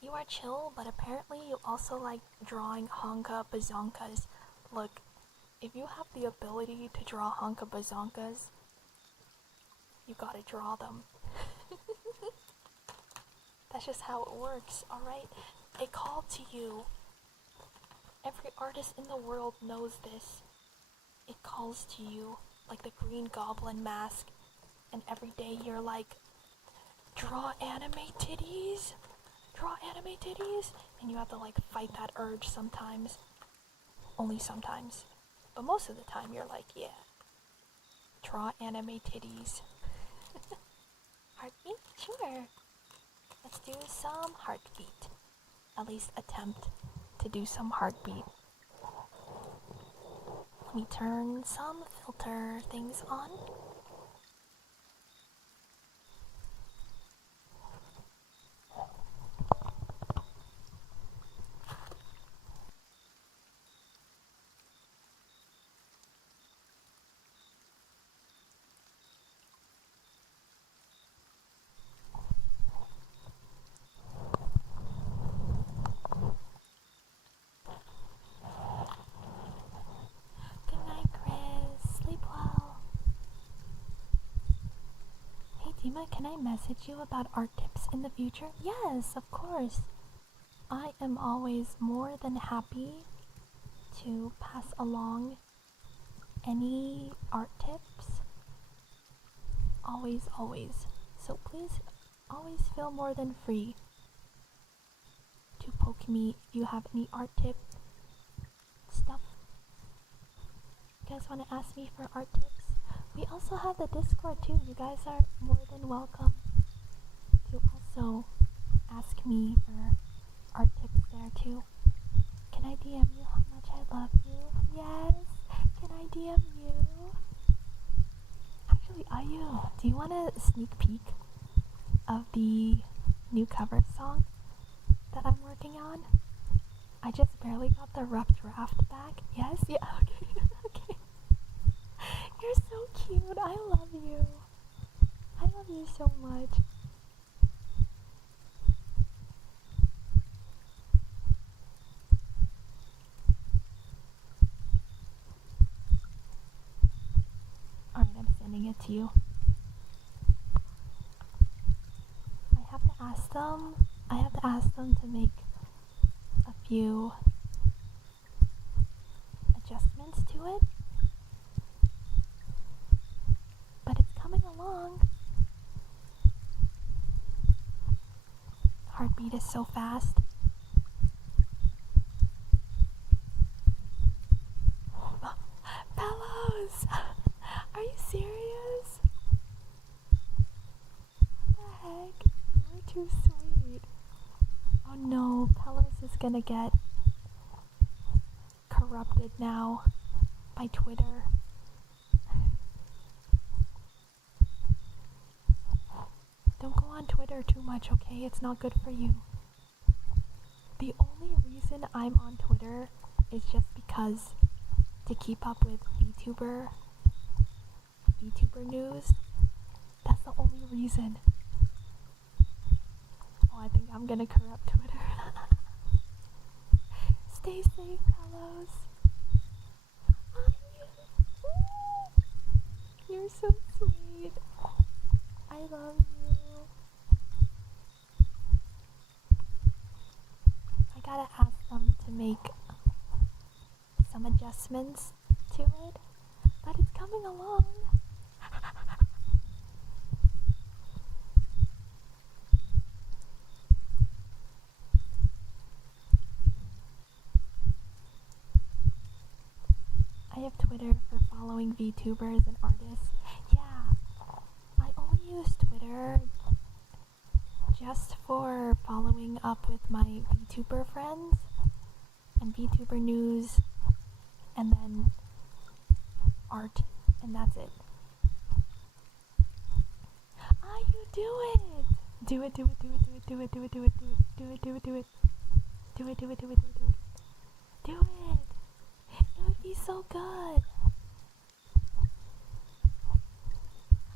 You are chill, but apparently you also like drawing honka bazonkas. Look, if you have the ability to draw honka bazonkas, you gotta draw them. That's just how it works, alright? It called to you. Every artist in the world knows this. It calls to you like the Green Goblin mask, and every day you're like, draw anime titties? Draw anime titties? And you have to like fight that urge sometimes. Only sometimes. But most of the time you're like, yeah. Draw anime titties. Heartbeat? Sure. Let's do some heartbeat. At least attempt to do some heartbeat. Let me turn some filter things on. Dima, can I message you about art tips in the future? Yes, of course. I am always more than happy to pass along any art tips. Always, always. So please, always feel more than free to poke me if you have any art tip stuff. You guys want to ask me for art tips? We also have the Discord too. You guys are more than welcome to also ask me for art tips there too. Can I DM you how much I love you? Yes. Can I DM you? Actually, Ayu, do you want a sneak peek of the new cover song that I'm working on? I just barely got the rough draft back. Yes? Yeah, okay. Okay. You're so cute. I love you. I love you so much. Alright, I'm sending it to you. I have to ask them to make a few adjustments to it. But it's coming along. Heartbeat is so fast. Bellows! Are you serious? What the heck? You're too sweet. Oh no, Pelos is gonna get corrupted now by Twitter. Don't go on Twitter too much, okay? It's not good for you. The only reason I'm on Twitter is just because to keep up with VTuber news. That's the only reason. Oh, I think I'm gonna corrupt Twitter. Stay safe, fellows. You're so sweet. I love you. I gotta ask them to make some adjustments to it, but it's coming along. I have Twitter for following VTubers and artists. Yeah, I only use Twitter just for following up with my VTuber friends and VTuber news and then art, and that's it. Ah, you do it! Do it, do it, do it, do it, do it, do it, do it, do it, do it, do it, do it, do it, do it, do it, do it, do it. Do it! It would be so good.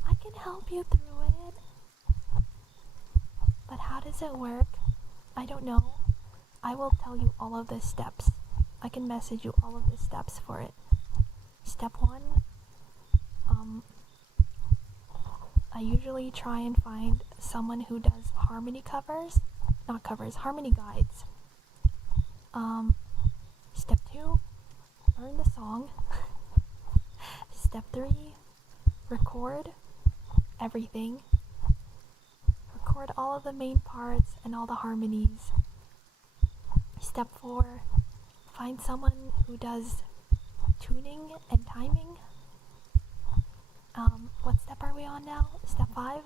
I can help you through it. But how does it work? I don't know. I will tell you all of the steps. I can message you all of the steps for it. Step 1, I usually try and find someone who does harmony covers. Not covers, harmony guides. Step 2, learn the song. Step 3, record everything. Record all of the main parts and all the harmonies. Step 4, find someone who does tuning and timing. What step are we on now? Step 5?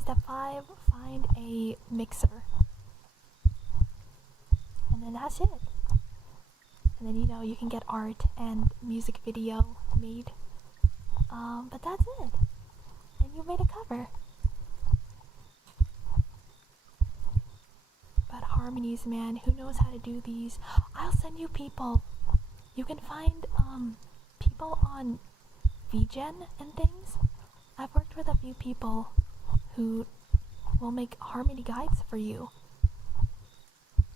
Step 5, find a mixer. And then that's it. And then you can get art and music video made. But that's it. And you made a cover. But harmonies, man, who knows how to do these? I'll send you people. You can find people on VGen and things. I've worked with a few people who will make harmony guides for you.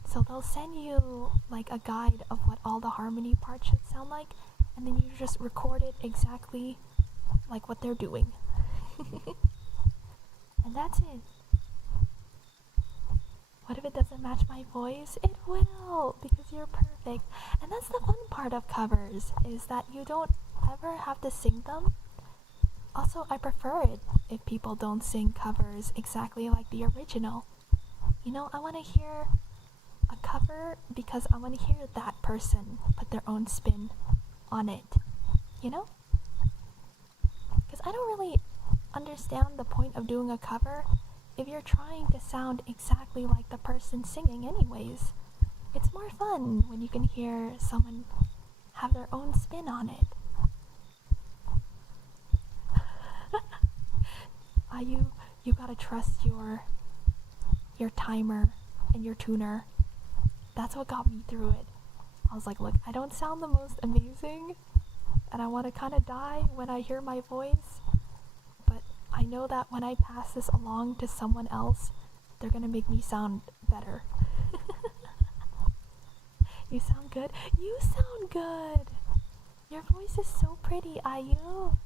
So they'll send you like a guide of what all the harmony parts should sound like, and then you just record it exactly like what they're doing. And that's it. What if it doesn't match my voice? It will, because you're perfect. And that's the fun part of covers, is that you don't ever have to sing them. Also, I prefer it if people don't sing covers exactly like the original. You know, I want to hear a cover because I want to hear that person put their own spin on it. You know? Because I don't really understand the point of doing a cover if you're trying to sound exactly like the person singing anyways. It's more fun when you can hear someone have their own spin on it. You gotta trust your timer and your tuner. That's what got me through it. I was like, look, I don't sound the most amazing, and I want to kind of die when I hear my voice, but I know that when I pass this along to someone else, they're gonna make me sound better. You sound good? You sound good! Your voice is so pretty, Ayu.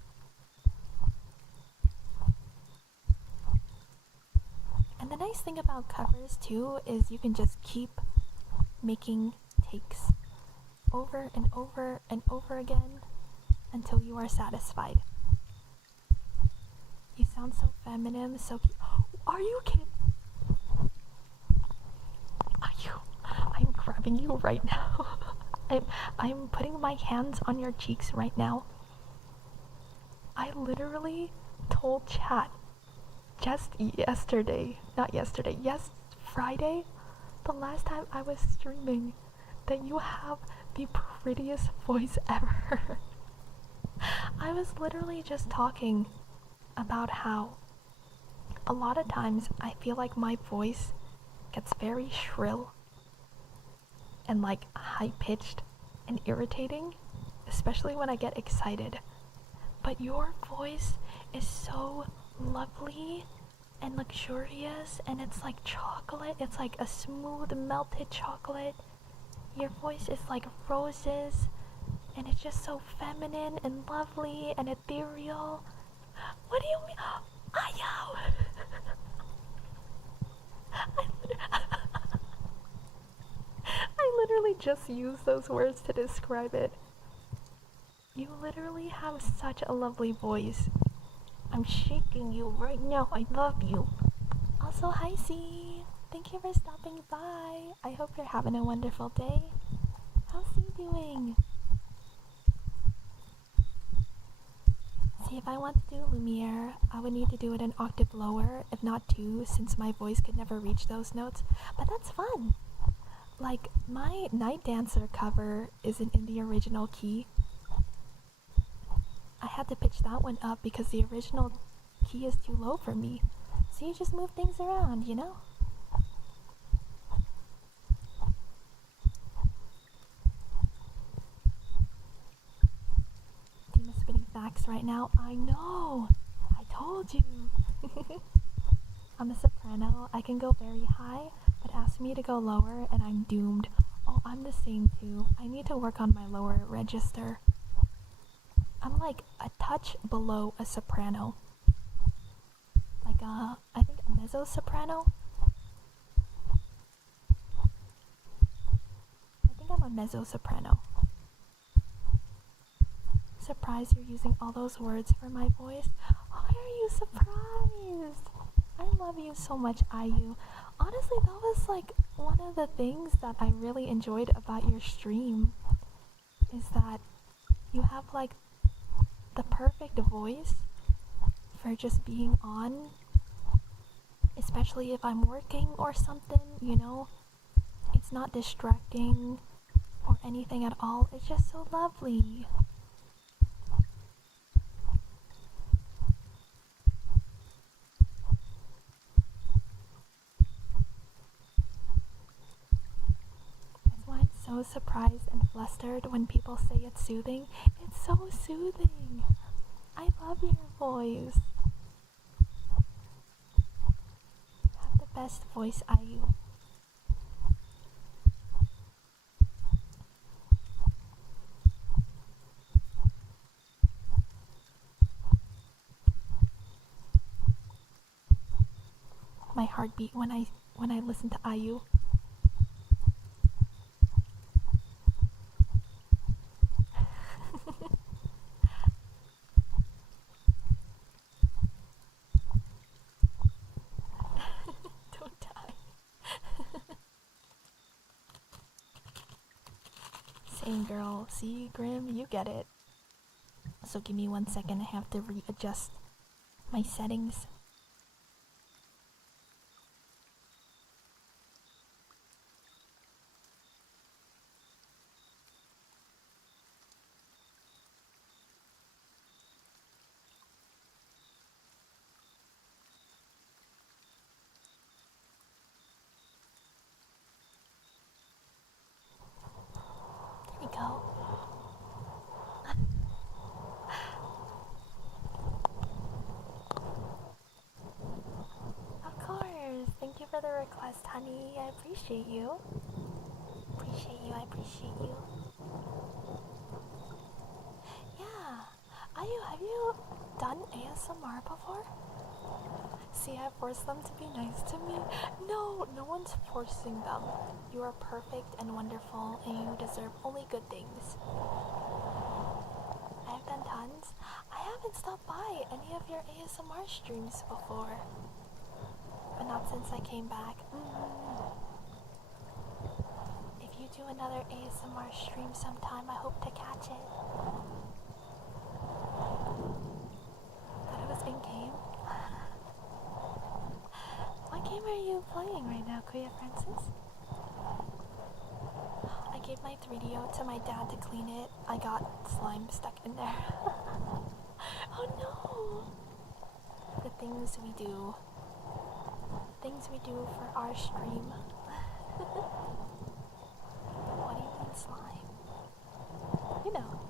And the nice thing about covers too is you can just keep making takes over and over and over again until you are satisfied. You sound so feminine, so cute. Are you kidding? I'm grabbing you right now. I'm putting my hands on your cheeks right now. I literally told chat just Friday, the last time I was streaming, that you have the prettiest voice ever. I was literally just talking about how a lot of times I feel like my voice gets very shrill and like high-pitched and irritating, especially when I get excited. But your voice is so lovely and luxurious, and it's like chocolate. It's like a smooth melted chocolate. Your voice is like roses, and it's just so feminine and lovely and ethereal. What do you mean? Ayo! I literally just used those words to describe it. You literally have such a lovely voice. I'm shaking you right now. I love you. Also, hi C. Thank you for stopping by. I hope you're having a wonderful day. How's C doing? See, if I want to do Lumiere, I would need to do it an octave lower, if not two, since my voice could never reach those notes. But that's fun. Like, my Night Dancer cover isn't in the original key. I had to pitch that one up because the original key is too low for me. So you just move things around, you know? Dima spitting facts right now. I know! I told you! I'm a soprano. I can go very high, but ask me to go lower and I'm doomed. Oh, I'm the same too. I need to work on my lower register. I'm like a touch below a soprano. Like I think a mezzo-soprano? I think I'm a mezzo-soprano. Surprised you're using all those words for my voice. Why are you surprised? I love you so much, Ayu. Honestly, that was like one of the things that I really enjoyed about your stream. Is that you have like the perfect voice for just being on, especially if I'm working or something, you know. It's not distracting or anything at all. It's just so lovely. That's why I'm so surprised and flustered when people say it's soothing. It's so soothing. I love your voice. You have the best voice, Ayu. heartbeat when I listen to IU. Don't die. Same girl. See, Grim, you get it. So give me 1 second, I have to readjust my settings. There we go. Of course. Thank you for the request, honey. I appreciate you. I appreciate you. Yeah. Have you done ASMR before? See, I forced them to be nice to me. No, no one's forcing them. You are perfect and wonderful, and you deserve only good things. I have done tons. I haven't stopped by any of your ASMR streams before. But not since I came back. If you do another ASMR stream sometime, I hope to catch it. Thought it was in-game. What game are you playing right now, Kuya Francis? I gave my 3DO to my dad to clean it. I got slime stuck in there. Oh no! The things we do. Things we do for our stream. What do you mean slime? You know.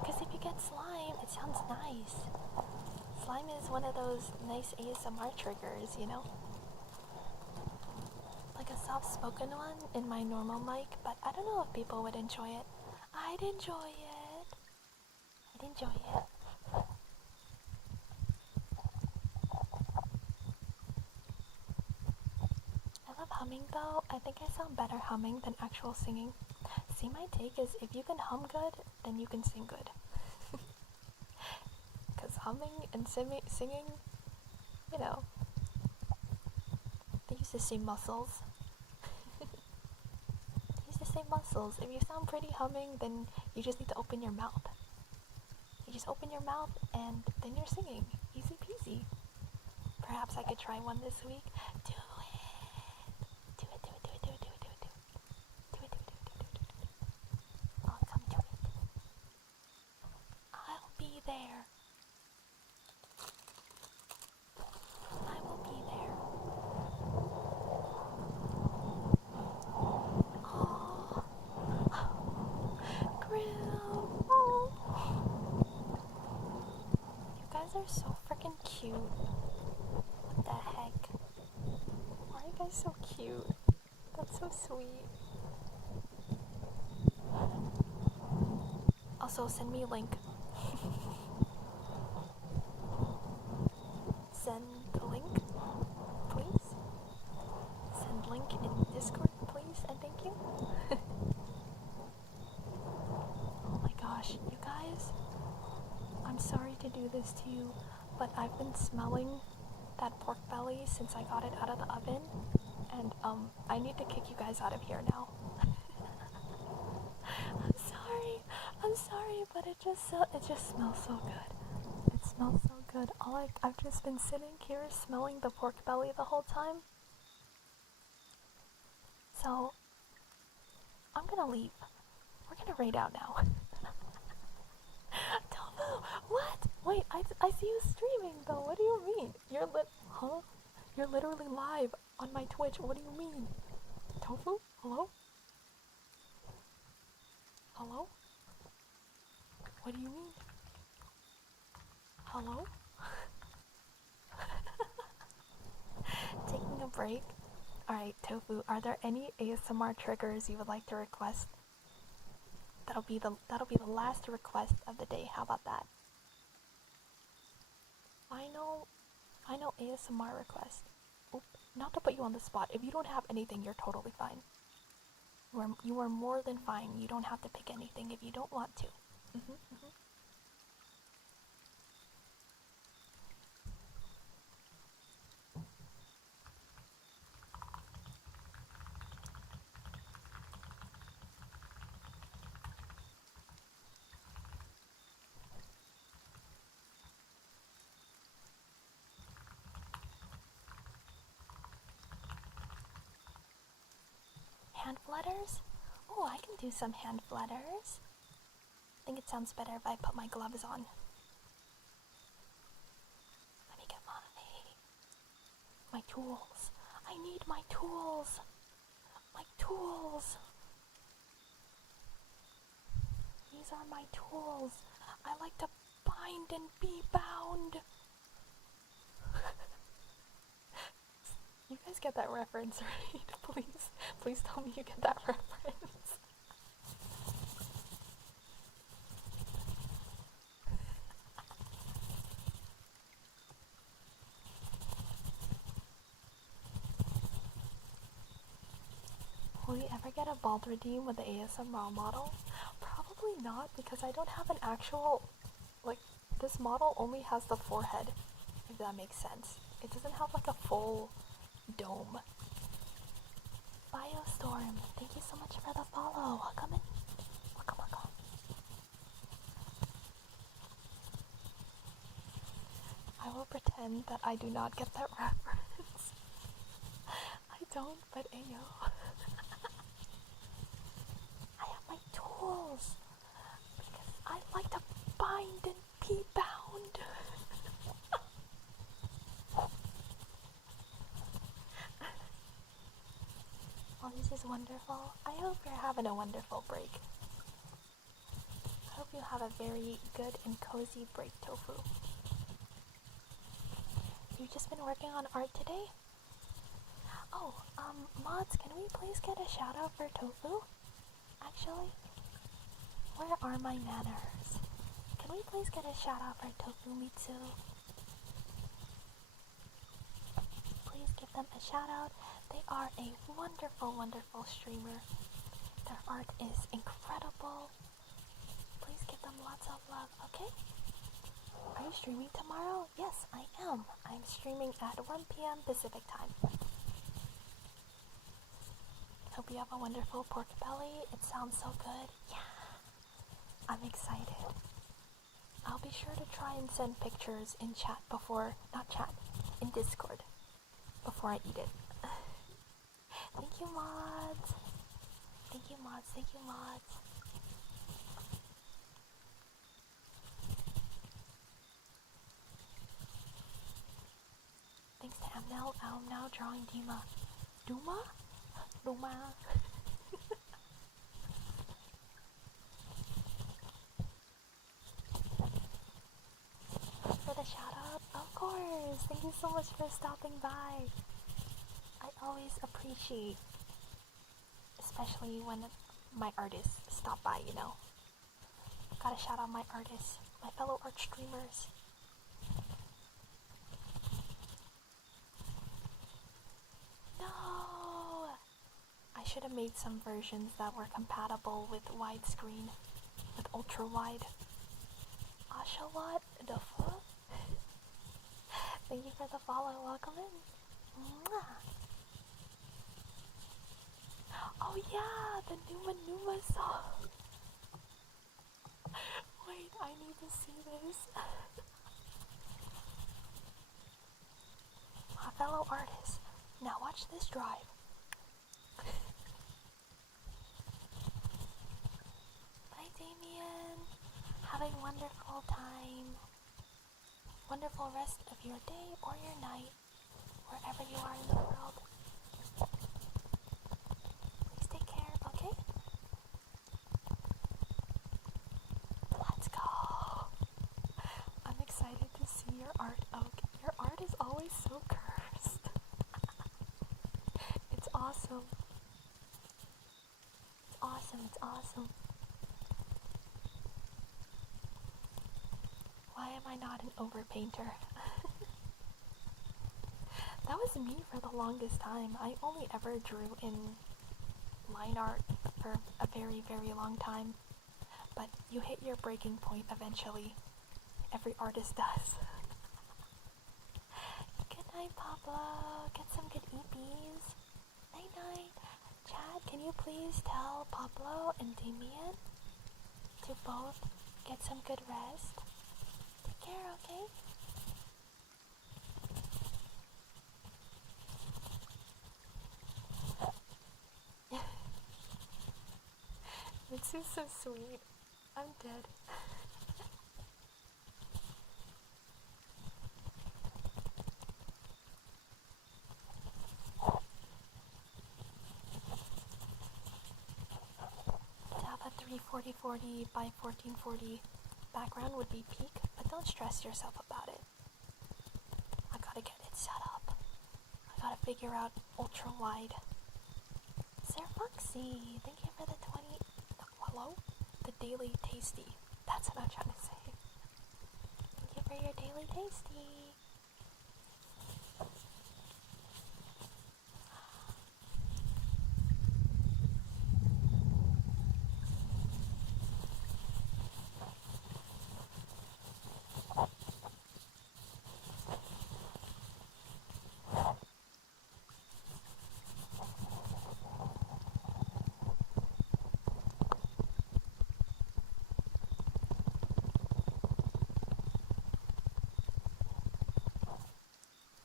Because if you get slime, it sounds nice. Slime is one of those nice ASMR triggers, you know? Like a soft-spoken one in my normal mic, but I don't know if people would enjoy it. I'd enjoy it. I love humming though. I think I sound better humming than actual singing. See, my take is if you can hum good, then you can sing good. Because humming and singing, you know, they use the same muscles. If you sound pretty humming, then you just need to open your mouth. You just open your mouth and then you're singing. Easy peasy. Perhaps I could try one this week. Do it. I'll come to it. I'll be there. I will be there. Grim. Oh. You guys are so freaking cute. What the heck? Why are you guys so cute? That's so sweet. Also, send me a link. Send the link, please. Send link in Discord, please, and thank you. Oh my gosh, you guys. I'm sorry to do this to you, but I've been smelling that pork belly since I got it out of the oven, and I need to kick you guys out of here now. I'm sorry, but it just smells so good. It smells so good. I've just been sitting here smelling the pork belly the whole time. So I'm gonna leave. We're gonna raid out now. Tofu, what? Wait, I see you streaming though. What do you mean? You're literally live on my Twitch. What do you mean? Tofu? Hello? Hello? What do you mean? Hello? Taking a break? Alright, Tofu, are there any ASMR triggers you would like to request? That'll be the last request of the day. How about that? Final ASMR request. Not to put you on the spot. If you don't have anything, you're totally fine. You are more than fine. You don't have to pick anything if you don't want to. Hand flutters? Oh, I can do some hand flutters. I think it sounds better if I put my gloves on. Let me get my tools. I need my tools. My tools. These are my tools. I like to bind and be bound. You guys get that reference, right? Please tell me you get that reference. Will you ever get a bald redeem with the ASMR model? Probably not, because I don't have an actual, this model only has the forehead, if that makes sense. It doesn't have like a full dome. Biostorm, thank you so much for the follow. Welcome in. Welcome. I will pretend that I do not get that reference. I don't, but ayo. I have my tools because I like to bind and be bound. Well, this is wonderful. I hope you're having a wonderful break. I hope you have a very good and cozy break, Tofu. You've just been working on art today? Oh, mods, can we please get a shout out for Tofu? Actually, where are my manners? Can we please get a shout out for Tofu Mitsu? Please give them a shout out. They are a wonderful streamer. Their art is incredible. Please give them lots of love, okay? Are you streaming tomorrow? Yes, I am. I'm streaming at 1 p.m. Pacific time. Hope you have a wonderful pork belly. It sounds so good. Yeah. I'm excited. I'll be sure to try and send pictures in chat in Discord before I eat it. Thank you, mods. Thank you, mods. Thanks to Amnel, I'm now drawing Dima. Duma? For the shout out? Of course! Thank you so much for stopping by. I always appreciate, especially when my artists stop by, you know. Gotta shout out my artists, my fellow art streamers. No! I should have made some versions that were compatible with widescreen, with ultra wide. Asha, what the fuck? Thank you for the follow. Welcome in. Mwah. Oh yeah, the Numa song. Wait, I need to see this. My fellow artists, now watch this drive. Bye, Damien. Have a wonderful time. Wonderful rest of your day or your night, wherever you are in the world. Please take care, okay? Let's go! I'm excited to see your art, Oak. Your art is always so cursed. It's awesome. It's awesome. Why am I not an overpainter? That was me for the longest time. I only ever drew in line art for a very, very long time. But you hit your breaking point eventually. Every artist does. Good night, Pablo. Get some good EPs. Night night. Chad, can you please tell Pablo and Damian to both get some good rest? Take care, okay? Mitsu's so sweet. I'm dead. To have a 340/40 by 1440 background would be peak, but don't stress yourself about it. I gotta get it set up. I gotta figure out ultra wide. Sir Foxy, thank you for the 20. Hello? The daily tasty. That's what I'm trying to say. Thank you for your daily tasty.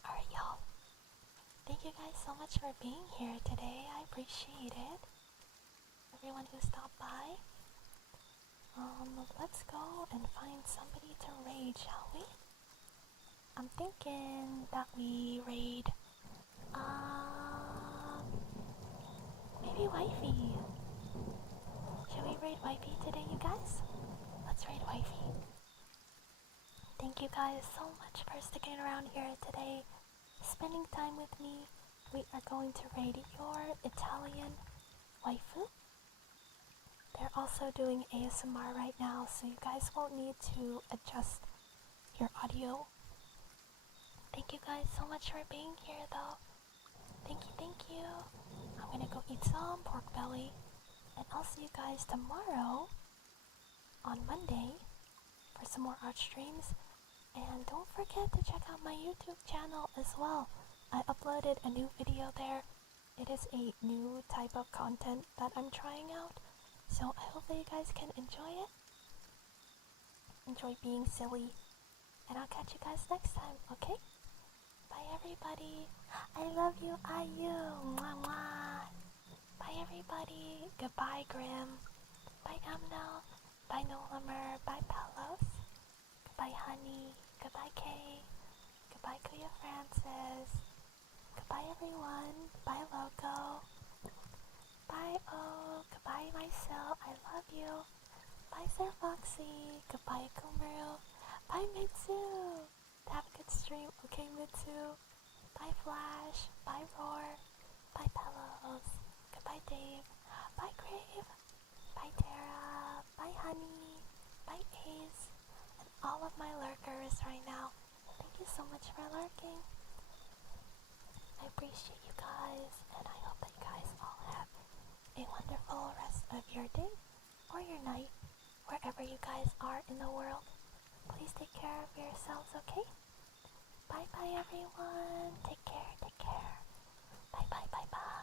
Alright, y'all. Thank you guys so much for being here today. I appreciate it. Everyone who stopped by. Let's go and find somebody to raid, shall we? I'm thinking that we raid, maybe Wifey. Should we raid Wifey today, you guys? Let's raid Wifey. Thank you guys so much for sticking around here today, spending time with me. We are going to raid your Italian waifu. They're also doing ASMR right now, so you guys won't need to adjust your audio. Thank you guys so much for being here, though. Thank you, thank you. I'm gonna go eat some pork belly, and I'll see you guys tomorrow on Monday for some more art streams. And don't forget to check out my YouTube channel as well. I uploaded a new video there. It is a new type of content that I'm trying out, so I hope that you guys can enjoy it. Enjoy being silly, and I'll catch you guys next time, okay? Bye everybody. I love you, IU. Mwah mwah. Bye everybody. Goodbye Grim. Bye Amno. Bye Nolamer. Bye Palos. Goodbye Honey. Goodbye Kay. Goodbye Kuya Francis. Goodbye everyone. Bye Loco. Bye O. Goodbye myself. I love you. Bye Sir Foxy. Goodbye Kumaru. Bye Mitsu. Have a good stream. Okay Mitsu. Bye Flash. Bye Roar. Bye Pillows. Goodbye Dave. Bye Crave. Bye Tara. Bye Honey. Bye Ace. And all of my lurkers right now. Thank you so much for lurking. I appreciate you guys, and I hope that you guys all have a wonderful rest of your day or your night, wherever you guys are in the world. Please take care of yourselves, okay? Bye bye everyone. Take care, take care. Bye bye, bye bye.